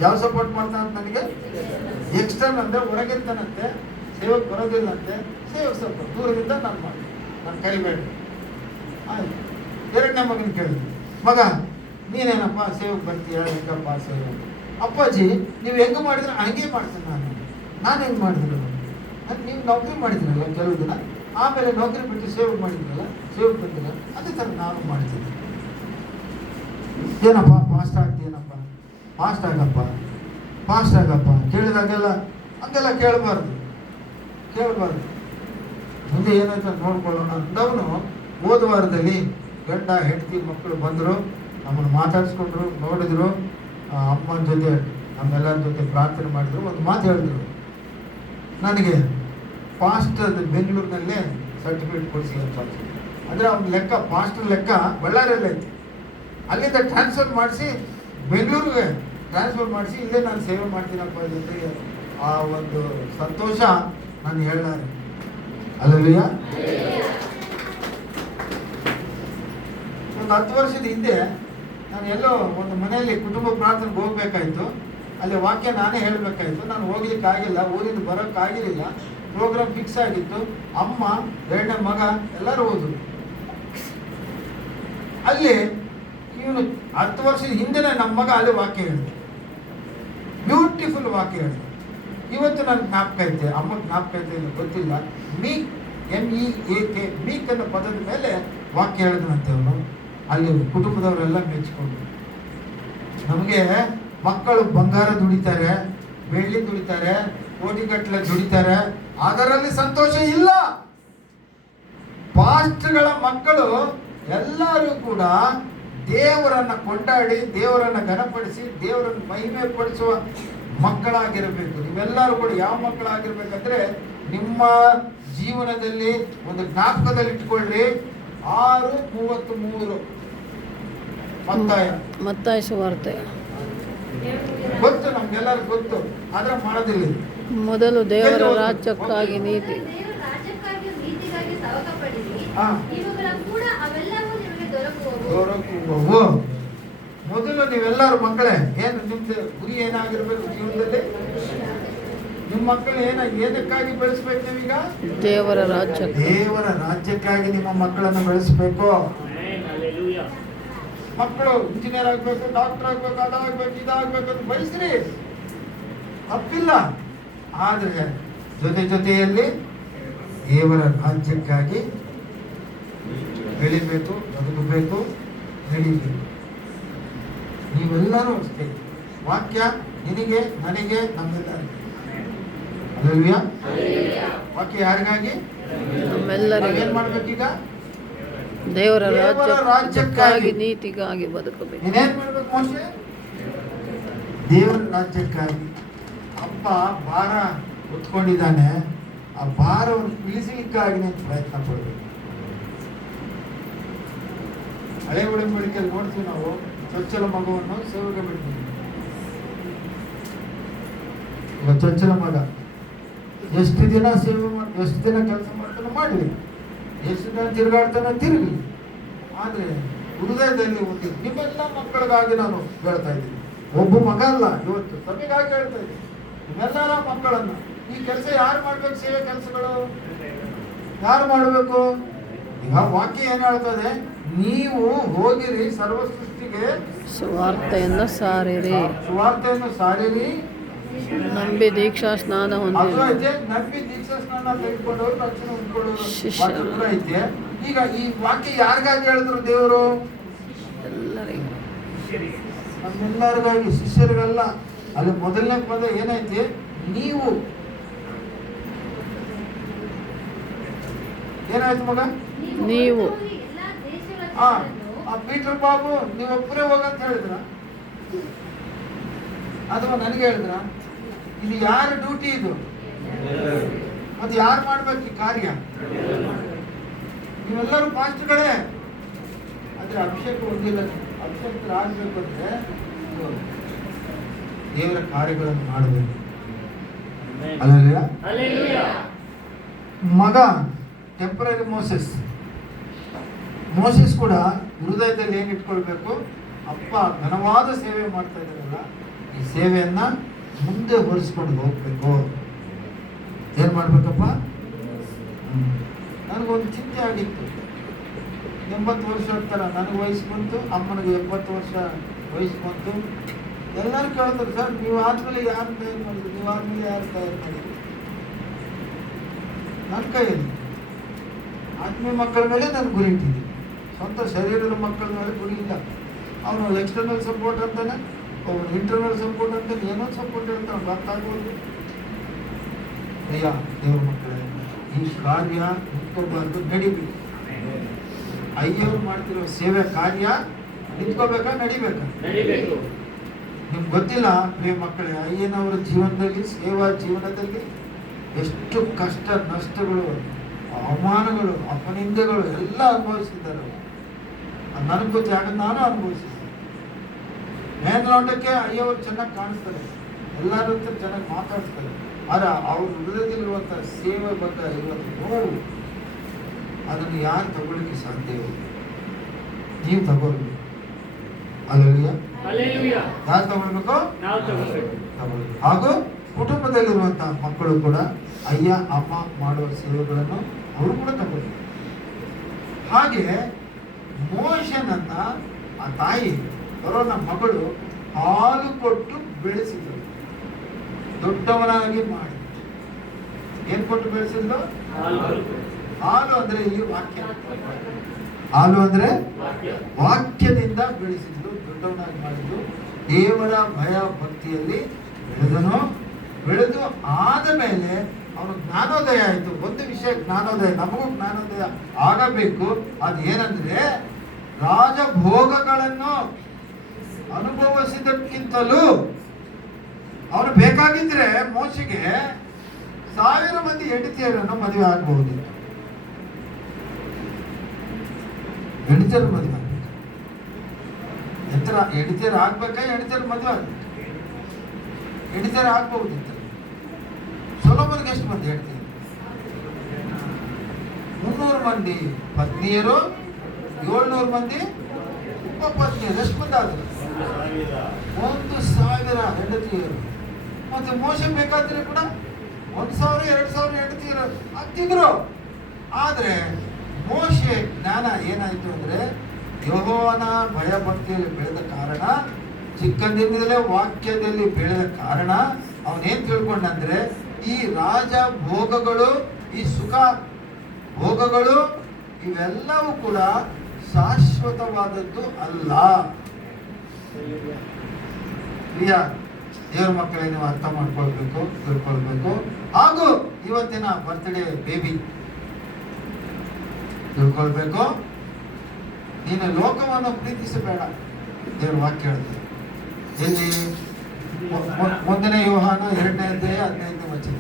ಯಾವ ಸಪೋರ್ಟ್ ಮಾಡ್ತಾನೆ ಅಂತ ನನಗೆ ಎಕ್ಸ್ಟರ್ನಲ್ ಅಂದರೆ ಹೊರಗಿರ್ತಾನಂತೆ, ಸೇವೆಗೆ ಬರೋದಿಲ್ಲಂತೆ, ಸೇವೆಗೆ ಸಪೋರ್ಟ್ ದೂರದಿಂದ ನಾನು ಮಾಡ್ತೀನಿ, ನಾನು ಕರಿಬೇಡ. ಆಯ್ತು. 2ನೇ ಮಗನ ಕೇಳಿದ್ವಿ, ಮಗ ನೀನೇನಪ್ಪ ಸೇವೆಗೆ ಬರ್ತೀಯ, ಹೆಂಗಪ್ಪ ಸೇವೆ? ಅಪ್ಪಾಜಿ ನೀವು ಹೆಂಗೆ ಮಾಡಿದ್ರೆ ಹಂಗೆ ಮಾಡ್ತೀನಿ ನಾನು ಹೆಂಗೆ ಮಾಡಿದ್ರು, ನೀವು ನೌಕರಿ ಮಾಡಿದ್ದೀನಲ್ಲ ಕೆಲವು ದಿನ, ಆಮೇಲೆ ನೌಕರಿ ಬಿಟ್ಟು ಸೇವೆ ಮಾಡಿದ್ದೀನಲ್ಲ, ಸೇವೆ ಬಂದಿಲ್ಲ, ಅದೇ ಥರ ನಾನು ಮಾಡ್ತೀನಿ. ಏನಪ್ಪ ಫಾಸ್ಟ್ ಆಗ್ತೀನಪ್ಪ, ಫಾಸ್ಟ್ ಆಗಪ್ಪ ಕೇಳಿದಾಗೆಲ್ಲ ಹಂಗೆಲ್ಲ ಕೇಳಬಾರ್ದು. ಮುಂದೆ ಏನಾಯ್ತು ನೋಡ್ಕೊಳ್ಳೋಣ ಅಂದವನು ಹೋದ ವಾರದಲ್ಲಿ ಗಂಡ ಹೆಂಡತಿ ಮಕ್ಕಳು ಬಂದರು, ನಮ್ಮನ್ನು ಮಾತಾಡಿಸ್ಕೊಂಡ್ರು, ನೋಡಿದ್ರು, ಅಮ್ಮನ ಜೊತೆ ನಮ್ಮೆಲ್ಲರ ಜೊತೆ ಪ್ರಾರ್ಥನೆ ಮಾಡಿದ್ರು. ಒಂದು ಮಾತು ಹೇಳಿದ್ರು, ನನಗೆ ಪಾಸ್ಟರ್ ಬೆಂಗಳೂರಿನಲ್ಲೇ ಸರ್ಟಿಫಿಕೇಟ್ ಕೊಡಿಸಿ ಅಂತ. ಅಂದರೆ ಅವ್ನ ಲೆಕ್ಕ, ಪಾಸ್ಟರ್ ಲೆಕ್ಕ ಬಳ್ಳಾರಿಯಲ್ಲೇ ಐತಿ, ಅಲ್ಲಿಂದ ಟ್ರಾನ್ಸ್ಫರ್ ಮಾಡಿಸಿ ಬೆಂಗಳೂರಿಗೆ ಟ್ರಾನ್ಸ್ಫರ್ ಮಾಡಿಸಿ ಇಲ್ಲೇ ನಾನು ಸೇವೆ ಮಾಡ್ತೀನಪ್ಪ ಜೊತೆಗೆ. ಆ ಒಂದು ಸಂತೋಷ ನಾನು ಹೇಳಲಾರೆ. ಅಲ್ಲಲ್ಲಿಯ ಒಂದು 10 ವರ್ಷದ ಹಿಂದೆ ನಾನು ಎಲ್ಲೋ ಒಂದು ಮನೆಯಲ್ಲಿ ಕುಟುಂಬ ಪ್ರಾರ್ಥನೆಗೆ ಹೋಗ್ಬೇಕಾಯ್ತು. ಅಲ್ಲಿ ವಾಕ್ಯ ನಾನೇ ಹೇಳಬೇಕಾಯ್ತು. ನಾನು ಹೋಗ್ಲಿಕ್ಕೆ ಆಗಿಲ್ಲ, ಊರಿಂದ ಬರೋಕ್ಕಾಗಿರಲಿಲ್ಲ. ಪ್ರೋಗ್ರಾಮ್ ಫಿಕ್ಸ್ ಆಗಿತ್ತು. ಅಮ್ಮ, 2ನೇ ಮಗ ಎಲ್ಲರೂ ಹೋದ್ರು. ಅಲ್ಲಿ ಇವನು 10 ವರ್ಷದ ಹಿಂದೆನೇ ನಮ್ಮ ಮಗ ಅಲ್ಲಿ ವಾಕ್ಯ ಹೇಳಿದೆ, ಬ್ಯೂಟಿಫುಲ್ ವಾಕ್ಯ ಹೇಳಿದೆ. ಇವತ್ತು ನನಗೆ ಜ್ಞಾಪಕ ಐತೆ, ಅಮ್ಮ ಜ್ಞಾಪಕ ಐತೆ ಇಲ್ಲ ಗೊತ್ತಿಲ್ಲ. ಮೀಕ್, MEAK, ಮೀಕ್ ಅನ್ನೋ ಪದದ ಮೇಲೆ ವಾಕ್ಯ ಹೇಳಿದಂತೆ ಅವನು. ಅಲ್ಲಿ ಕುಟುಂಬದವರೆಲ್ಲ ಮೆಚ್ಚಿಕೊಂಡು, ನಮಗೆ ಮಕ್ಕಳು ಬಂಗಾರ ದುಡಿತಾರೆ, ಬೆಳ್ಳಿ ದುಡಿತಾರೆ, ಕೋಟಿಗಟ್ಟಲೆ ದುಡಿತಾರೆ, ಅದರಲ್ಲಿ ಸಂತೋಷ ಇಲ್ಲ. ಪಾಸ್ಟ್ಗಳ ಮಕ್ಕಳು ಎಲ್ಲರೂ ಕೂಡ ದೇವರನ್ನ ಕೊಂಡಾಡಿ, ದೇವರನ್ನ ಘನಪಡಿಸಿ, ದೇವರನ್ನು ಮಹಿಮೆ ಪಡಿಸುವ ಮಕ್ಕಳಾಗಿರಬೇಕು. ನೀವೆಲ್ಲರೂ ಕೂಡ ಯಾವ ಮಕ್ಕಳಾಗಿರ್ಬೇಕಂದ್ರೆ, ನಿಮ್ಮ ಜೀವನದಲ್ಲಿ ಒಂದು ಜ್ಞಾಪಕದಲ್ಲಿ ಇಟ್ಕೊಳ್ರಿ, 6:33 ಮತ್ತಾಯ. ಮತ್ತಾಯ ಸುವಾರ್ತೆ. ಗೊತ್ತು, ನಮ್ಗೆಲ್ಲರಿಗೂ ಗೊತ್ತು, ಆದ್ರೆ ಮಾಡೋದಿಲ್ಲ. ಮೊದಲು ದೇವರ ರಾಜ್ಯಕ್ಕಾಗಿ ನೀತಿ. ದೇವರ ರಾಜ್ಯಕ್ಕಾಗಿಯೂ ನೀತಿಗಾಗಿ ತವಕಪಡಿರಿ. ಹಾ. ಇವುಗಳ ಕೂಡ ಅವೆಲ್ಲವೂ ನಿಮಗೆ ದೊರಕುವವು. ದೊರಕುವವು. ಮೊದಲು ನೀವೆಲ್ಲರೂ ಮಕ್ಕಳೇ, ಏನು ನಿಮ್ದು ಗುರಿ ಏನಾಗಿರ್ಬೇಕು ಜೀವನದಲ್ಲಿ? ನಿಮ್ಮ ಮಕ್ಕಳು ಏನಕ್ಕಾಗಿ ಬೆಳೆಸ್ಬೇಕು ನೀವೀಗ? ದೇವರ ರಾಜ್ಯಕ್ಕೆ. ದೇವರ ರಾಜ್ಯಕ್ಕಾಗಿ ನಿಮ್ಮ ಮಕ್ಕಳನ್ನು ಬೆಳೆಸಬೇಕು. Hallelujah. ಮಕ್ಕಳು ಇಂಜಿನಿಯರ್ ಆಗ್ಬೇಕು, ಡಾಕ್ಟರ್ ಆಗ್ಬೇಕು, ಅದಾಗ್ಬೇಕು, ಇದಾಗ್ಬೇಕು ಅಂತ ಬಯಸ್ರಿ, ತಪ್ಪಿಲ್ಲ. ಆದ್ರೆ ಜೊತೆಯಲ್ಲಿ ದೇವರ ರಾಜ್ಯಕ್ಕಾಗಿ ಬೆಳಿಬೇಕು, ಬದುಕಬೇಕು, ನಡೀಬೇಕು. ನೀವೆಲ್ಲರೂ ಅಷ್ಟೇ. ವಾಕ್ಯ ನಿನಗೆ, ನನಗೆ, ನಮ್ಮೆಲ್ಲರಿಗೆ. ಅಲ್ಲಲ್ವಿಯಾ? ವಾಕ್ಯ ಯಾರಿಗಾಗಿ? ನಮ್ಮೆಲ್ಲರಿಗೆ. ಏನ್ ಮಾಡ್ಬೇಕೀಗ? ದೇವರ ರಾಜ್ಯಕ್ಕಾಗಿ, ರಾಜ್ಯಕ್ಕಾಗಿ ನೀತಿಗಾಗಿ ಬದುಕಬೇಕು. ನೀನೇನ್ ಮಾಡ್ಬೇಕು ಮೋಶೆ? ದೇವರ ರಾಜ್ಯಕ್ಕಾಗಿ. ಅಪ್ಪ ಭಾರ ಹೊತ್ಕೊಂಡಿದ್ದಾನೆ, ಆ ಭಾರವನ್ನು ಇಳಿಸಲಿಕ್ಕಾಗಿ ನೀನು ಪ್ರಯತ್ನ ಪಡಬೇಕು. ಹಳೆ ಒಡಂಬಡಿಕೆಯಲ್ಲಿ ನೋಡ್ತೀವಿ ನಾವು, ಚೊಚ್ಚಲ ಮಗುವನ್ನು ಸೇವೆಗೆ ಬಿಡ್ತೀವಿ. ಈಗ ಚೊಚ್ಚಲ ಮಗ ಎಷ್ಟು ದಿನ ಸೇವೆ ಮಾಡಿ, ಎಷ್ಟು ದಿನ ಕೆಲಸ ಮಾಡ್ತಾನೆ ಮಾಡಲಿ, ಎಷ್ಟು ದಿನ ತಿರುಗಾಡ್ತಾನೆ ತಿರುಗಲಿ. ಆದ್ರೆ ಹೃದಯದಲ್ಲಿ ಒಂದು ನಿಮ್ಮೆಲ್ಲ ಮಕ್ಕಳಿಗಾಗಿ ನಾನು ಹೇಳ್ತಾ ಇದ್ದೀನಿ. ಒಬ್ಬ ಮಗ ಅಲ್ಲ, ಇವತ್ತು ತಮಗಾಗಿ ಹೇಳ್ತಾ ಇದ್ದೀನಿ. ನಿಮ್ಮೆಲ್ಲರ ಮಕ್ಕಳನ್ನ ಈ ಕೆಲಸ ಯಾರು ಮಾಡ್ಬೇಕು? ಸೇವೆ ಕೆಲಸಗಳು ಯಾರು ಮಾಡಬೇಕು? ಈಗ ವಾಕ್ಯ ಏನ್ ಹೇಳ್ತದೆ? ನೀವು ಹೋಗಿರಿ, ಸರ್ವ ಸೃಷ್ಟಿಗೆ ಸುವಾರ್ತೆಯನ್ನು ಸಾರಿರಿ. ಸುವಾರ್ತೆಯನ್ನು ಸಾರಿರಿ. ನಂಬಿ ದೀಕ್ಷಾ ಸ್ನಾನ ಅದು ಹೊಂದಿರಿ. ಐತೆ, ನಂಬಿ ದೀಕ್ಷಾ ಸ್ನಾನ ತೆಗೆದುಕೊಂಡವ್ರು ರಕ್ಷಣೆ ಹೊಂದ್ಕೊಳ್ಳೋರು ಶಿಷ್ಯರು. ವಾಕ್ಯ ಕೂಡ ಐತೆ. ಈಗ ಈ ವಾಕ್ಯ ಯಾರಿಗಾಗಿ ಹೇಳಿದ್ರು ದೇವರು? ಎಲ್ಲರಿಗೂ. ನಮ್ಮೆಲ್ಲರಿಗಾಗಿ, ಶಿಷ್ಯರಿಗಲ್ಲ. ಅಲ್ಲಿ ಮೊದಲನೇ ಪದ ಏನೈತಿ? ನೀವು. ಏನಾಯ್ತು ಮಗ? ನೀವು. ಹೋಗಿ ಎಲ್ಲಾ ದೇಶಗಳ ಆ ಜನರನ್ನು ಪೀಟರ್ ಬಾಬು ನೀವೊಬ್ಬರೇ ಹೋಗಂತ ಹೇಳಿದ್ರ ಅಥವಾ ನನಗೆ ಹೇಳಿದ್ರ? ಇದು ಯಾರ ಡ್ಯೂಟಿ? ಇದು ಅದು ಯಾರು ಮಾಡ್ಬೇಕು ಈ ಕಾರ್ಯ? ನೀವೆಲ್ಲರೂ ಪಾಸ್ಟ್ಗಳೇ. ಆದ್ರೆ ಅಭಿಷೇಕ ಹೊಂದಿಲ್ಲ. ಅಭಿಷೇಕರಾಗಬೇಕು ಅಂದ್ರೆ ನೀವು ದೇವರ ಕಾರ್ಯಗಳನ್ನು ಮಾಡಬೇಕು. ಅಲ್ಲ, Hallelujah. ಮಗ ಟೆಂಪರರಿ ಮೋಸೆಸ್ ಕೂಡ ಹೃದಯದಲ್ಲಿ ಏನ್ ಇಟ್ಕೊಳ್ಬೇಕು? ಅಪ್ಪ ಘನವಾದ ಸೇವೆ ಮಾಡ್ತಾ ಇದ್ದಾರಲ್ಲ, ಈ ಸೇವೆಯನ್ನ ಮುಂದೆ ಹೊರಿಸ್ಕೊಂಡು ಹೋಗ್ಬೇಕು. ಏನ್ ಮಾಡ್ಬೇಕಪ್ಪ? ನನಗೊಂದು ಚಿಂತೆ ಆಗಿತ್ತು. 80 ವರ್ಷ ಅಂತಾರ, ನನಗೆ ವಯಸ್ಸು ಬಂತು, ಅಮ್ಮನಿಗೆ 70 ವರ್ಷ ವಯಸ್ಸು ಬಂತು. ಎಲ್ಲರೂ ಕೇಳ್ತಾರೆ, ಸರ್ ನೀವು ಆದ್ಮೇಲೆ ಯಾರು ತಯಾರು ಮಾಡಿದ್ರಿ? ನೀವು ಆದ್ಮೇಲೆ ಯಾರು ತಯಾರು ಮಾಡಿದ್ರಿ? ನನ್ನ ಕೈಯಲ್ಲಿ ಆತ್ಮೀಯ ಮಕ್ಕಳ ಮೇಲೆ ನಾನು ಗುರಿ ಇಟ್ಟಿದ್ದೀನಿ. ಸ್ವಂತ ಶರೀರದ ಮಕ್ಕಳ ಮೇಲೆ ಗುರಿ ಇಲ್ಲ. ಅವನು ಎಕ್ಸ್ಟರ್ನಲ್ ಸಪೋರ್ಟ್ ಅಂತಾನೆ, ಅವನು ಇಂಟರ್ನಲ್ ಸಪೋರ್ಟ್ ಅಂತಾನೆ, ಏನೋ ಸಪೋರ್ಟ್ ಇರ್ತಾನೆ, ಗೊತ್ತಾಗ್ಬೋದು. ಅಯ್ಯ ದೇವ್ರ ಮಕ್ಕಳೇ, ಈ ಕಾರ್ಯ ನಿಂತ್ಕೋಬಾರ್ದು, ನಡಿಬೇಕು. ಅಯ್ಯವ್ರು ಮಾಡ್ತಿರೋ ಸೇವೆ ಕಾರ್ಯ ನಿಂತ್ಕೋಬೇಕಾ, ನಡಿಬೇಕಾ? ನಡಿಬೇಕು. ನಿಮ್ಗೆ ಗೊತ್ತಿಲ್ಲ ಪ್ರಿಯ ಮಕ್ಕಳೇ, ಅಯ್ಯನವರ ಜೀವನದಲ್ಲಿ, ಸೇವಾ ಜೀವನದಲ್ಲಿ ಎಷ್ಟು ಕಷ್ಟ ನಷ್ಟಗಳು, ಅವಮಾನಗಳು, ಅಪನಿಂದೆಗಳು ಎಲ್ಲ ಅನುಭವಿಸಿದ್ದಾರೆ. ನನಗೆ ಗೊತ್ತು, ಯಾಕಂದ್ರೆ ನಾನು ಅನುಭವಿಸಿದ್ದೆ. ಮೇಲ್ನೋಟಕ್ಕೆ ಅಯ್ಯವರು ಚೆನ್ನಾಗಿ ಕಾಣಿಸ್ತಾರೆ, ಎಲ್ಲರ ಹತ್ರ ಚೆನ್ನಾಗಿ ಮಾತಾಡ್ತಾರೆ. ಆದ್ರೆ ಅವ್ರ ಹೃದಯದಲ್ಲಿರುವಂಥ ಸೇವೆ ಬಂದ ಇರುವಂಥ ನೋವು, ಅದನ್ನು ಯಾರು ತಗೊಳ್ಳಿಕ್ಕೆ ಸಾಧ್ಯವಿಲ್ಲ. ನೀವು ತಗೊಳ್ಬೇಕು. ಅಲ್ಲಲ್ಲಿಯ Hallelujah. ಯಾರು ತಗೊಳ್ಬೇಕು? ನಾವು ತಗೋಬೇಕು. ತಗೊಳ್ಬೇಕು. ಹಾಗೂ ಕುಟುಂಬದಲ್ಲಿರುವಂತಹ ಮಕ್ಕಳು ಕೂಡ ಅಯ್ಯ ಅಮ್ಮ ಮಾಡುವ ಸೇವೆಗಳನ್ನು ಅವರು ಕೂಡ ತಗೊಳ್ಬೇಕು. ಹಾಗೆ ಮೋಶನನ್ನ ಆ ತಾಯಿ ಬರೋನ ಮಗಳು ಹಾಲು ಕೊಟ್ಟು ಬೆಳೆಸಿದ್ರು, ದೊಡ್ಡವನಾಗಿ ಮಾಡಿ. ಏನ್ ಕೊಟ್ಟು ಬೆಳೆಸಿದ್ರು? ಹಾಲು ಅಂದ್ರೆ ಇಲ್ಲಿ ವಾಕ್ಯ. ಹಾಲು ಅಂದ್ರೆ ವಾಕ್ಯದಿಂದ ಬೆಳೆಸಿದ್ರು, ದೊಡ್ಡವನಾಗಿ ಮಾಡಿದ್ರು. ದೇವರ ಭಯ ಭಕ್ತಿಯಲ್ಲಿ ಬೆಳೆದು ಆದ ಮೇಲೆ ಅವನು ಜ್ಞಾನೋದಯ ಆಯಿತು. ಒಂದು ವಿಷಯ ಜ್ಞಾನೋದಯ, ನಮಗೂ ಜ್ಞಾನೋದಯ ಆಗಬೇಕು. ಅದು ಏನಂದ್ರೆ, ರಾಜಭೋಗಗಳನ್ನು ಅನುಭವಿಸಿದಕ್ಕಿಂತಲೂ ಅವನು ಬೇಕಾಗಿದ್ರೆ ಮೋಶೆಗೆ 1000 ಮಂದಿ ಹೆಂಡತಿಯರನ್ನು ಮದುವೆ ಆಗಬಹುದಿತ್ತು. ಹೆಂಡತಿಯರು ಮದುವೆ ಆಗ್ಬೇಕು. ಹೆಂಡತಿಯರು ಆಗ್ಬೇಕಾ ಹೆಂಡತಿಯರು ಮದುವೆ ಆಗ್ಬೇಕು? ಹೆಂಡತಿಯರು ಆಗ್ಬಹುದಿತ್ತು. ಸೊಲೊಮೋನಿಗೆ ಎಷ್ಟು ಮಂದಿ ಹೆಂಡತಿಯರು? 300 ಮಂದಿ ಪತ್ನಿಯರು, 700 ಮಂದಿ ಉಪಪತ್ನಿಯರು. ಎಷ್ಟು ಮಂದಿ ಆದರು? 1,000 ಹೆಂಡತಿಯರು. ಮತ್ತೆ ಮೋಶೆ ಬೇಕಾದ್ರೆ ಕೂಡ 1,000 2,000 ಹೆಂಡತಿಯರು ಆಗ್ತಿದ್ರು. ಆದ್ರೆ ಮೋಶೆ ಜ್ಞಾನ ಏನಾಯ್ತು ಅಂದ್ರೆ, ಯೆಹೋವನ ಭಯಭಕ್ತಿಯಲ್ಲಿ ಬೆಳೆದ ಕಾರಣ, ಚಿಕ್ಕಂದಿನಿಂದಲೇ ವಾಕ್ಯದಲ್ಲಿ ಬೆಳೆದ ಕಾರಣ ಅವನೇನ್ ತಿಳ್ಕೊಂಡಂದ್ರೆ, ಈ ರಾಜ ಭೋಗಗಳು, ಈ ಸುಖ ಭೋಗಗಳು ಇವೆಲ್ಲವೂ ಕೂಡ ಶಾಶ್ವತವಾದದ್ದು ಅಲ್ಲ. ಪ್ರಿಯ ದೇವ್ರ ಮಕ್ಕಳೇ, ನೀವು ಅರ್ಥ ಮಾಡ್ಕೊಳ್ಬೇಕು, ತಿಳ್ಕೊಳ್ಬೇಕು. ಹಾಗೂ ಇವತ್ತಿನ ಬರ್ತ್ಡೇ ಬೇಬಿ ತಿಳ್ಕೊಳ್ಬೇಕು, ನೀನು ಲೋಕವನ್ನು ಪ್ರೀತಿಸಬೇಡ. ದೇವ್ರ ವಾಕ್ಯ ಹೇಳ್ತದೆ ಎಲ್ಲಿ? 1 ಯೋಹಾನ 2ನೇ ಅಧ್ಯಾಯ 15ನೇ ವಚನ.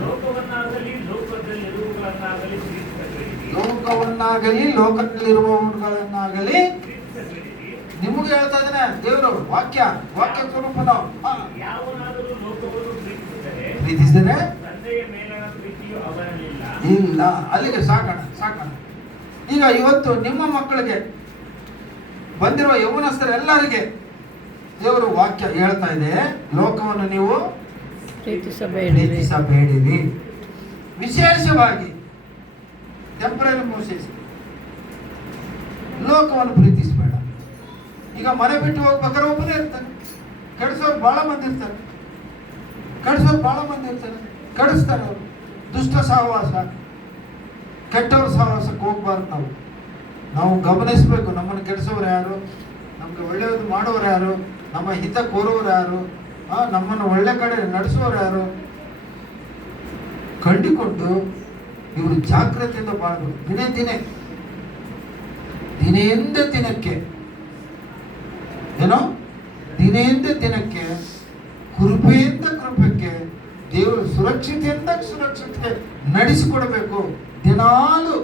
ಲೋಕವನ್ನಾಗಲಿ ಲೋಕದಲ್ಲಿರುವವರನ್ನಾಗಲಿ ಪ್ರೀತಿಸಬೇಡಿರಿ. ಲೋಕವನ್ನಾಗಲಿ ಲೋಕದಲ್ಲಿರುವವರನ್ನಾಗಲಿ ಪ್ರೀತಿಸಬೇಡಿರಿ. ನಿಮಗೆ ಹೇಳ್ತಾ ಇದ್ದಾನೆ ದೇವರು ವಾಕ್ಯ ಸ್ವರೂಪ. ನಾವು ಯಾವನಾದರೂ ಲೋಕವನ್ನು ಪ್ರೀತಿಸಿದರೆ ತಂದೆಯ ಮೇಲಣ ಪ್ರೀತಿಯು ಅವನಲ್ಲಿಲ್ಲ. ಇಲ್ಲ. ಅಲ್ಲಿಗೆ ಸಾಕೋಣ. ಈಗ ಇವತ್ತು ನಿಮ್ಮ ಮಕ್ಕಳಿಗೆ ಬಂದಿರುವ ಯೌವನಸ್ಥರೆಲ್ಲರಿಗೆ ದೇವರು ವಾಕ್ಯ ಹೇಳ್ತಾ ಇದೆ, ಲೋಕವನ್ನು ನೀವು ಪ್ರೀತಿಸಬೇಡಿರಿ. ವಿಶೇಷವಾಗಿ ಟೆಂಪರರಿ ಮೋಸಸ್, ಲೋಕವನ್ನು ಪ್ರೀತಿಸಬೇಡ. ಈಗ ಮನೆ ಬಿಟ್ಟು ಹೋಗ್ಬೇಕಾದ್ರೆ ಒಬ್ಬನೇ ಇರ್ತಾನೆ, ಕೆಡಿಸೋರು ಬಹಳ ಮಂದಿ ಇರ್ತಾರೆ, ಕೆಡಿಸ್ತಾರೆ ಅವರು. ದುಷ್ಟ ಸಹವಾಸ, ಕೆಟ್ಟವ್ರ ಸಹವಾಸಕ್ಕೆ ಹೋಗ್ಬಾರ್ದು. ನಾವು ಗಮನಿಸಬೇಕು, ನಮ್ಮನ್ನು ಕೆಡಿಸೋರು ಯಾರು, ನಮ್ಗೆ ಒಳ್ಳೆಯದು ಮಾಡೋರು ಯಾರು, ನಮ್ಮ ಹಿತ ಕೋರೋರು ಯಾರು, ನಮ್ಮನ್ನು ಒಳ್ಳೆ ಕಡೆ ನಡೆಸೋರು ಯಾರು ಕಂಡುಕೊಂಡು ಇವರು ಜಾಗ್ರತೆಯಿಂದ ಬಾಳಬೇಕು. ದಿನದಿಂದ ದಿನಕ್ಕೆ ಕೃಪೆಯಿಂದ ಕೃಪೆಗೆ ದೇವರು ಸುರಕ್ಷತೆಯಿಂದ ಸುರಕ್ಷತೆ ನಡೆಸಿಕೊಡಬೇಕು. ದಿನಾಲು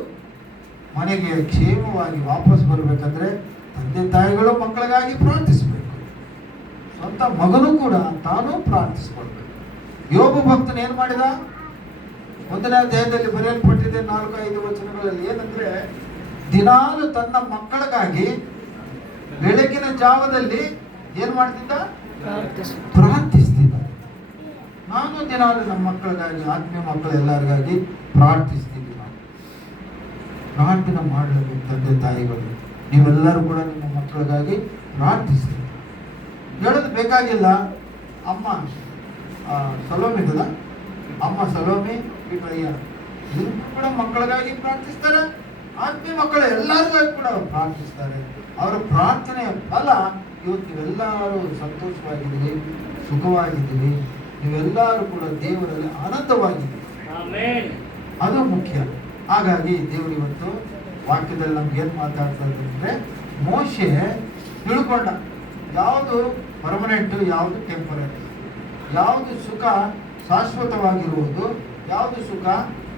ಮನೆಗೆ ಕ್ಷೇಮವಾಗಿ ವಾಪಸ್ ಬರಬೇಕಂದ್ರೆ ತಂದೆ ತಾಯಿಗಳು ಮಕ್ಕಳಿಗಾಗಿ ಪ್ರಾರ್ಥಿಸಬೇಕು. ಸ್ವಂತ ಮಗನೂ ಕೂಡ ತಾನು ಪ್ರಾರ್ಥಿಸಿಕೊಳ್ಬೇಕು. ಯೋಬ ಭಕ್ತನ ಏನ್ ಮಾಡಿದ? 1ನೇ ಅಧ್ಯಾಯದಲ್ಲಿ ಬರೆಯಲ್ಪಟ್ಟಿದೆ 4-5 ವಚನಗಳಲ್ಲಿ. ಏನಂದ್ರೆ, ದಿನಾಲು ತನ್ನ ಮಕ್ಕಳಿಗಾಗಿ ಬೆಳಗಿನ ಜಾವದಲ್ಲಿ ಏನ್ ಮಾಡ್ತಿದ್ದ? ಪ್ರಾರ್ಥಿಸ್ತಿದ್ದ. ನಾನು ದಿನಾಲು ನಮ್ಮ ಮಕ್ಕಳಿಗಾಗಿ, ಆತ್ಮೀಯ ಮಕ್ಕಳು ಎಲ್ಲರಿಗಾಗಿ ಪ್ರಾರ್ಥಿಸ್ತೀನಿ. ಪ್ರಾರ್ಥನೆ ಮಾಡಬೇಕು. ತಂದೆ ತಾಯಿಗಳು ನೀವೆಲ್ಲರೂ ಕೂಡ ನಿಮ್ಮ ಮಕ್ಕಳಿಗಾಗಿ ಪ್ರಾರ್ಥಿಸಿ. ಹೇಳೋದು ಬೇಕಾಗಿಲ್ಲ. ಅಮ್ಮ ಸಲೋಮಿ ಇದಲ್ಲ, ಅಮ್ಮ ಸಲೋಮಿ ಬಿಟ್ರಯ್ಯ ಇವರು ಕೂಡ ಮಕ್ಕಳಿಗಾಗಿ ಪ್ರಾರ್ಥಿಸ್ತಾರೆ. ಆತ್ಮೀಯ ಮಕ್ಕಳು ಎಲ್ಲರಿಗಾಗಿ ಕೂಡ ಪ್ರಾರ್ಥಿಸ್ತಾರೆ. ಅವರ ಪ್ರಾರ್ಥನೆಯ ಫಲ ಇವತ್ತು ನೀವೆಲ್ಲರೂ ಸಂತೋಷವಾಗಿದ್ದೀರಿ, ಸುಖವಾಗಿದ್ದೀರಿ. ನೀವೆಲ್ಲರೂ ಕೂಡ ದೇವರಲ್ಲಿ ಆನಂದವಾಗಿದ್ದೀರಿ. ಅದು ಮುಖ್ಯ. ಹಾಗಾಗಿ ದೇವರು ಇವತ್ತು ವಾಕ್ಯದಲ್ಲಿ ನಮ್ಗೆ ಏನು ಮಾತಾಡ್ತಾ ಇದ್ದಾರೆ, ಮೋಶೆ ತಿಳ್ಕೊಂಡ ಯಾವುದು ಪರ್ಮನೆಂಟು, ಯಾವುದು ಟೆಂಪರರಿ, ಯಾವುದು ಸುಖ ಶಾಶ್ವತವಾಗಿರುವುದು, ಯಾವುದು ಸುಖ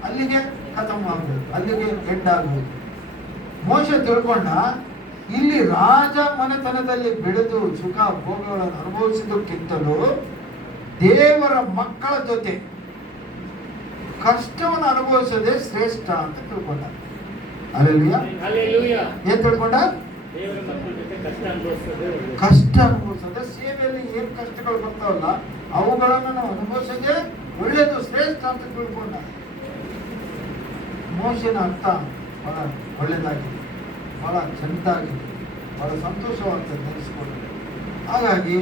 ಅಲ್ಲಿಗೆ ಖತಮ್ ಆಗ್ಬೋದು, ಅಲ್ಲಿಗೆ ಎಂಡ್ ಆಗ್ಬೋದು. ಮೋಶೆ ತಿಳ್ಕೊಂಡ ಇಲ್ಲಿ ರಾಜ ಮನೆತನದಲ್ಲಿ ಬೆಳೆದು ಸುಖ ಭೋಗಗಳನ್ನು ಅನುಭವಿಸಿದಕ್ಕಿಂತಲೂ ದೇವರ ಮಕ್ಕಳ ಜೊತೆ ಕಷ್ಟವನ್ನು ಅನುಭವಿಸೋದೇ ಶ್ರೇಷ್ಠ ಅಂತ ತಿಳ್ಕೊಂಡ. ಹಲ್ಲೆಲೂಯಾ. ಏನ್ ತಿಳ್ಕೊಂಡ? ದೇವರ ಮಕ್ಕಳ ಜೊತೆ ಕಷ್ಟ ಅನುಭವಿಸೋದೇ. ಸೇವೆಯಲ್ಲಿ ಏನ್ ಕಷ್ಟಗಳು ಬರ್ತಾವಲ್ಲ ಅವುಗಳನ್ನು ನಾವು ಅನುಭವಿಸೋದೇ ಒಳ್ಳೇದು, ಶ್ರೇಷ್ಠ ಅಂತ ತಿಳ್ಕೊಂಡ. ಮೋಶೆನ ಅರ್ಥ ಬಹಳ ಒಳ್ಳೇದಾಗಿದೆ, ಬಹಳ ಚೆಂದಾಗಿದೆ, ಬಹಳ ಸಂತೋಷವಾಗ್ತದೆ ನೆನೆಸ್ಕೊಂಡ್ರೆ. ಹಾಗಾಗಿ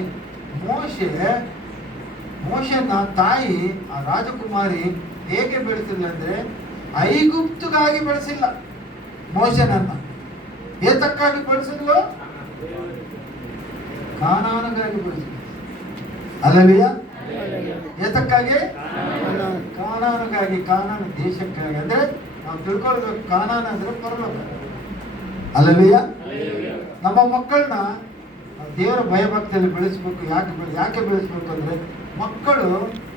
ಮೋಶೆನ ತಾಯಿ ಆ ರಾಜಕುಮಾರಿ ಹೇಗೆ ಬೆಳೆಸಿಲ್ಲ ಅಂದ್ರೆ, ಐಗುಪ್ತಗಾಗಿ ಬೆಳೆಸಿಲ್ಲ ಮೋಶೆನನ್ನ. ಏತಕ್ಕಾಗಿ ಬೆಳೆಸಿದ್ಲು? ಕಾನಾನಿಗಾಗಿ ಬೆಳೆಸಿದ್ಲು. ಅಲ್ಲಲಿಯ ಏತಕ್ಕಾಗಿ? ಕಾನಾನಿಗಾಗಿ, ಕಾನಾನ ದೇಶಕ್ಕಾಗಿ. ಅಂದ್ರೆ ನಾವು ತಿಳ್ಕೊಳ್ಬೇಕು, ಕಾನಾನ ಅಂದ್ರೆ ಪರಲೋಕ. ಅಲ್ಲಲಿಯ ನಮ್ಮ ಮಕ್ಕಳನ್ನ ದೇವರ ಭಯಭಕ್ತಿಯಲ್ಲಿ ಬೆಳೆಸ್ಬೇಕು. ಯಾಕೆ ಬೆಳೆಸ್ಬೇಕು ಅಂದ್ರೆ, ಮಕ್ಕಳು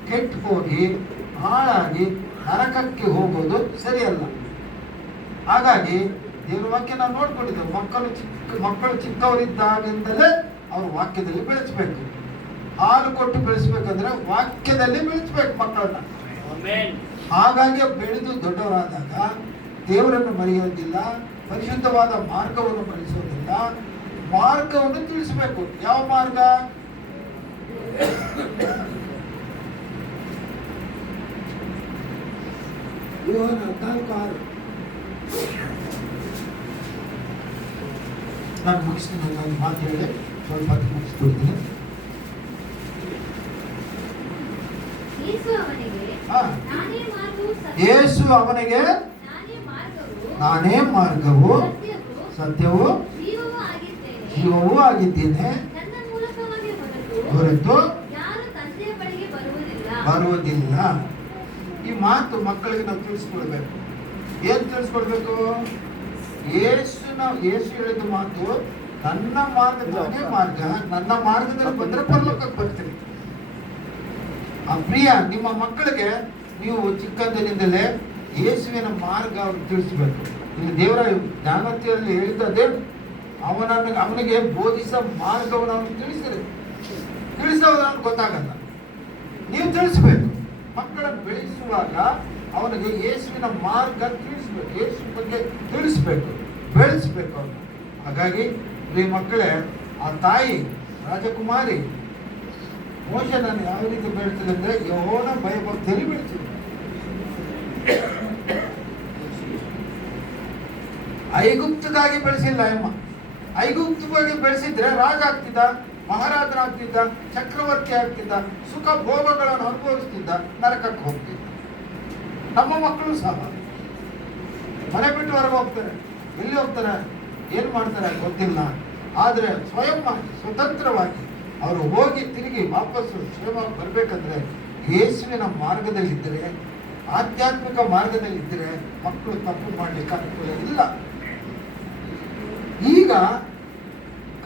ಕೆಟ್ಟು ಹೋಗಿ ಹಾಳಾಗಿ ನರಕಕ್ಕೆ ಹೋಗೋದು ಸರಿಯಲ್ಲ. ಹಾಗಾಗಿ ದೇವ್ರ ವಾಕ್ಯ ನಾವು ನೋಡ್ಕೊಂಡಿದ್ದೇವೆ. ಮಕ್ಕಳು ಚಿಕ್ಕವರಿದ್ದಾಗಿಂದಲೇ ಅವ್ರ ವಾಕ್ಯದಲ್ಲಿ ಬೆಳೆಸ್ಬೇಕು. ಹಾಲು ಕೊಟ್ಟು ಬೆಳೆಸ್ಬೇಕಂದ್ರೆ ವಾಕ್ಯದಲ್ಲಿ ಬೆಳೆಸ್ಬೇಕು ಮಕ್ಕಳನ್ನ. ಆಮೆನ್. ಹಾಗಾಗಿ ಬೆಳೆದು ದೊಡ್ಡವರಾದಾಗ ದೇವರನ್ನು ಮರೆಯೋದಿಲ್ಲ, ಪರಿಶುದ್ಧವಾದ ಮಾರ್ಗವನ್ನು ಮರೆಸೋದಿಲ್ಲ, ಮಾರ್ಗವನ್ನು ತಿಳಿಸಬೇಕು. ಯಾವ ಮಾರ್ಗ? ಯೋಹಾನ 14:6. ನಾನು ಮುಗಿಸ್ತೀನಿ, ನಾನು ಮಾತು ಹೇಳಿ ಸ್ವಲ್ಪ ಮುಗಿಸ್ಕೊಡ್ತೀನಿ. ಯೇಸು ಅವನಿಗೆ, ಹಾ. ನಾನೇ ಮಾರ್ಗವು, ಯೇಸು ಅವನಿಗೆ, ನಾನೇ ಮಾರ್ಗವು, ನಾನೇ ಮಾರ್ಗವು, ಸತ್ಯವೂ, ಸತ್ಯವೂ, ಜೀವವೂ ಆಗಿದ್ದೇನೆ. ಜೀವವೂ ಆಗಿದ್ದೇನೆ, ನನ್ನ ಮೂಲಕವಾಗಿ ಹೊರತು ಯಾರು ತಂದೆಯ ಬಳಿಗೆ ಬರುವುದಿಲ್ಲ. ಬರುವುದಿಲ್ಲ. ಈ ಮಾತು ಮಕ್ಕಳಿಗೆ ನಾವು ತಿಳಿಸ್ಕೊಡ್ಬೇಕು. ಏನ್ ತಿಳಿಸ್ಕೊಡ್ಬೇಕು? ಯೇಸು ಹೇಳಿದ ಮಾತು, ನನ್ನ ಮಾರ್ಗ ನಾನೇ ಮಾರ್ಗ, ನನ್ನ ಮಾರ್ಗದಲ್ಲಿ ಬಂದ್ರೆ ಪರಲೋಕಕ್ಕೆ ಬರ್ತೀರಿ. ಆ ಪ್ರಿಯ ನಿಮ್ಮ ಮಕ್ಕಳಿಗೆ ನೀವು ಚಿಕ್ಕಂದಿನಿಂದಲೇ ಯೇಸುವಿನ ಮಾರ್ಗ ಅವ್ರಿಗೆ ತಿಳಿಸ್ಬೇಕು. ಇಲ್ಲಿ ದೇವರ ಜ್ಞಾನತೆಯಲ್ಲಿ ಹೇಳಿದ್ದೇ ಅವನಿಗೆ ಬೋಧಿಸೋ ಮಾರ್ಗವನ್ನು ಅವನಿಗೆ ತಿಳಿಸೋದು ಅವ್ನಿಗೆ ಗೊತ್ತಾಗಲ್ಲ. ನೀವು ತಿಳಿಸ್ಬೇಕು. ಮಕ್ಕಳನ್ನು ಬೆಳೆಸುವಾಗ ಅವನಿಗೆ ಯೇಸುವಿನ ಮಾರ್ಗ ತಿಳಿಸ್ಬೇಕು, ಯೇಸು ಬಗ್ಗೆ ತಿಳಿಸ್ಬೇಕು, ಬೆಳೆಸ್ಬೇಕು ಅವನು. ಹಾಗಾಗಿ ಈ ಮಕ್ಕಳೇ, ಆ ತಾಯಿ ರಾಜಕುಮಾರಿ ಮೋಶನನ್ನು ಯಾವ ರೀತಿ ಬೆಳೆಸಿದೆ ಅಂದ್ರೆ ಯೆಹೋವನ ಭಯಭಕ್ತಿಯಲ್ಲಿ ಬೆಳೆಸಿದೆ. ಐಗುಪ್ತಗಾಗಿ ಬೆಳೆಸಿಲ್ಲ ಅಮ್ಮ. ಐಗುಪ್ತವಾಗಿ ಬೆಳೆಸಿದ್ರೆ ರಾಜ ಆಗ್ತಿದ್ದ, ಮಹಾರಾಜನಾಗ್ತಿದ್ದ, ಚಕ್ರವರ್ತಿ ಆಗ್ತಿದ್ದ, ಸುಖ ಭೋಗಗಳನ್ನು ಅನುಭವಿಸ್ತಿದ್ದ, ನರಕಕ್ಕೆ ಹೋಗ್ತಿದ್ದ. ನಮ್ಮ ಮಕ್ಕಳು ಸಹ ಮನೆ ಬಿಟ್ಟು ಹೊರಗೆ ಹೋಗ್ತಾರೆ. ಎಲ್ಲಿ ಹೋಗ್ತಾರೆ, ಏನು ಮಾಡ್ತಾರೆ ಗೊತ್ತಿಲ್ಲ. ಆದರೆ ಸ್ವತಂತ್ರವಾಗಿ ಅವರು ಹೋಗಿ ತಿರುಗಿ ವಾಪಸ್ಸು ಕ್ಷೇಮ ಬರಬೇಕಂದ್ರೆ ಯೇಸುವಿನ ಮಾರ್ಗದಲ್ಲಿದ್ದರೆ, ಆಧ್ಯಾತ್ಮಿಕ ಮಾರ್ಗದಲ್ಲಿದ್ದರೆ ಮಕ್ಕಳು ತಪ್ಪು ಮಾಡಲಿಕ್ಕೆ ಅನುಕೂಲ ಇಲ್ಲ. ಈಗ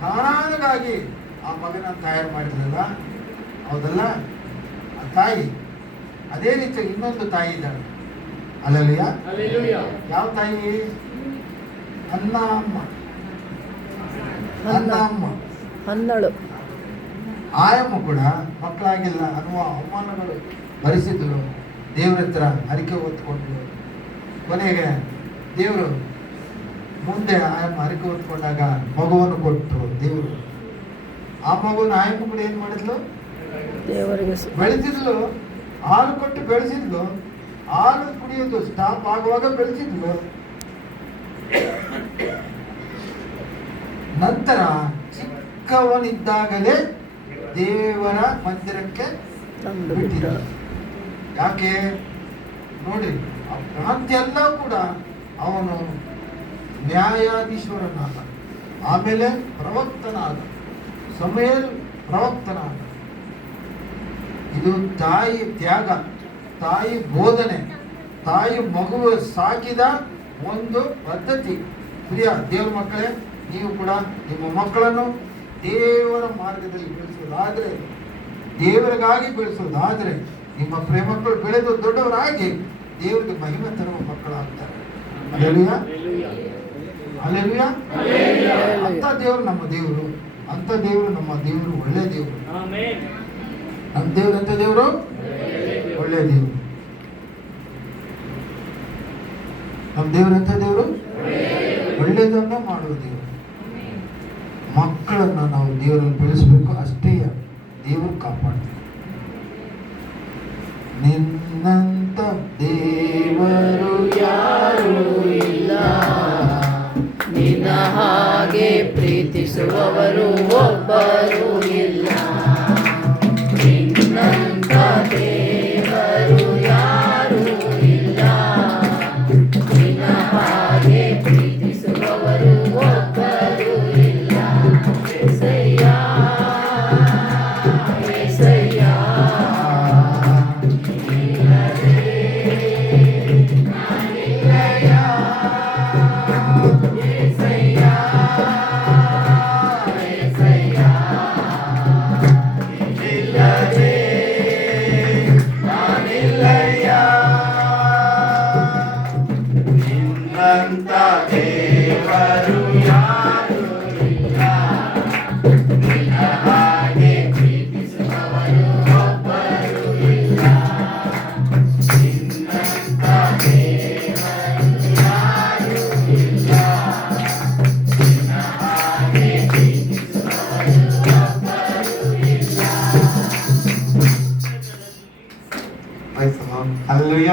ಕಾಣಾನಗಾಗಿ ಆ ಮಗನ ತಯಾರು ಮಾಡಿದ್ರಲ್ಲ, ಹೌದಲ್ಲ? ಆ ತಾಯಿ ಅದೇ ರೀತಿ ಇನ್ನೊಂದು ತಾಯಿ ಇದ್ದಾಳೆ. ಅಲ್ಲಲ್ಲಿಯ ಯಾವ ತಾಯಿ? ಅನ್ನ ಅಮ್ಮ. ಹನ್ನಳು ಆಯಮ್ಮ ಕೂಡ ಮಕ್ಕಳಾಗಿಲ್ಲ ಅನ್ನುವ ಅವಮಾನಗಳು ಭರಿಸಿದ್ರು. ದೇವ್ರ ಹತ್ರ ಹರಿಕೆ ಹೊತ್ಕೊಂಡ್ರು. ಕೊನೆಗೆ ದೇವರು ಮುಂದೆ ಆಯಮ್ಮ ಹರಿಕೆ ಹೊತ್ಕೊಂಡಾಗ ಮಗುವನ್ನು ಕೊಟ್ಟರು ದೇವರು. ಆ ಮಗುವನ್ನು ಆಯಮ್ಮ ಕೂಡ ಏನ್ ಮಾಡಿದ್ಲು? ದೇವರಿಗೆ ಬೆಳೆಸಿದ್ಲು. ಹಾಲು ಕೊಟ್ಟು ಬೆಳೆಸಿದ್ಲು. ಹಾಲು ಕುಡಿಯೋದು ಸ್ಟಾಪ್ ಆಗುವಾಗ ಬೆಳೆಸಿದ್ಲು. ನಂತರ ಚಿಕ್ಕವನಿದ್ದಾಗಲೇ ದೇವರ ಮಂದಿರಕ್ಕೆ ಬಿಟ್ಟಿದ್ದ. ಯಾಕೆ ನೋಡಿ, ಆ ಪ್ರಾಂತ್ಯ ಎಲ್ಲ ಕೂಡ ಅವನು ನ್ಯಾಯಾಧೀಶ್ವರನಾದ, ಆಮೇಲೆ ಪ್ರವಕ್ತನಾದ, ಸಮಯಲ್ ಪ್ರವಕ್ತನಾದ. ಇದು ತಾಯಿ ತ್ಯಾಗ, ತಾಯಿ ಬೋಧನೆ, ತಾಯಿ ಮಗುವು ಸಾಕಿದ ಒಂದು ಪದ್ಧತಿ. ಪ್ರಿಯ ದೇವರ ಮಕ್ಕಳೇ, ನೀವು ಕೂಡ ನಿಮ್ಮ ಮಕ್ಕಳನ್ನು ದೇವರ ಮಾರ್ಗದಲ್ಲಿ ಬೆಳೆಸೋದಾದ್ರೆ, ದೇವರಿಗಾಗಿ ಬೆಳೆಸೋದಾದ್ರೆ, ನಿಮ್ಮ ಮಕ್ಕಳು ಬೆಳೆದು ದೊಡ್ಡವರಾಗಿ ದೇವರಿಗೆ ಮಹಿಮೆ ತರುವ ಮಕ್ಕಳಾಗ್ತಾರೆ. Alleluia, alleluia. ಅಂತ ದೇವರು ನಮ್ಮ ದೇವರು, ಅಂತ ದೇವರು ನಮ್ಮ ದೇವರು, ಒಳ್ಳೆ ದೇವರು. ನಮ್ಮ ದೇವರು ಅಂತ ದೇವರು, ಒಳ್ಳೆ ದೇವರು. ನಮ್ಮ ದೇವರು ಅಂತ ದೇವರು, ಒಳ್ಳೆಯದನ್ನ ಮಾಡುವ ದೇವರು. ಮಕ್ಕಳನ್ನ ನಾವು ದೇವರಲ್ಲಿ ಬೆಳೆಸಬೇಕು, ಅಷ್ಟೇ ದೇವರು ಕಾಪಾಡ್ತಾರೆ. ನಿನ್ನಂತ ದೇವರು ಯಾರೂ ಇಲ್ಲ, ನಿನ್ನ ಹಾಗೆ ಪ್ರೀತಿಸುವವರು ಒಬ್ಬರೂ ಇಲ್ಲ. ನಿನ್ನಂತ ದೇವರು ಯಾರೂ ಇಲ್ಲ, ನಿನ್ನ ಹಾಗೆ ಪ್ರೀತಿಸುವವರು ಒಬ್ಬರೂ ಇಲ್ಲ. యేసయ్య, యేసయ్య, ನಿನ್ನಂತ ಹಲ್ಲುಯ್ಯ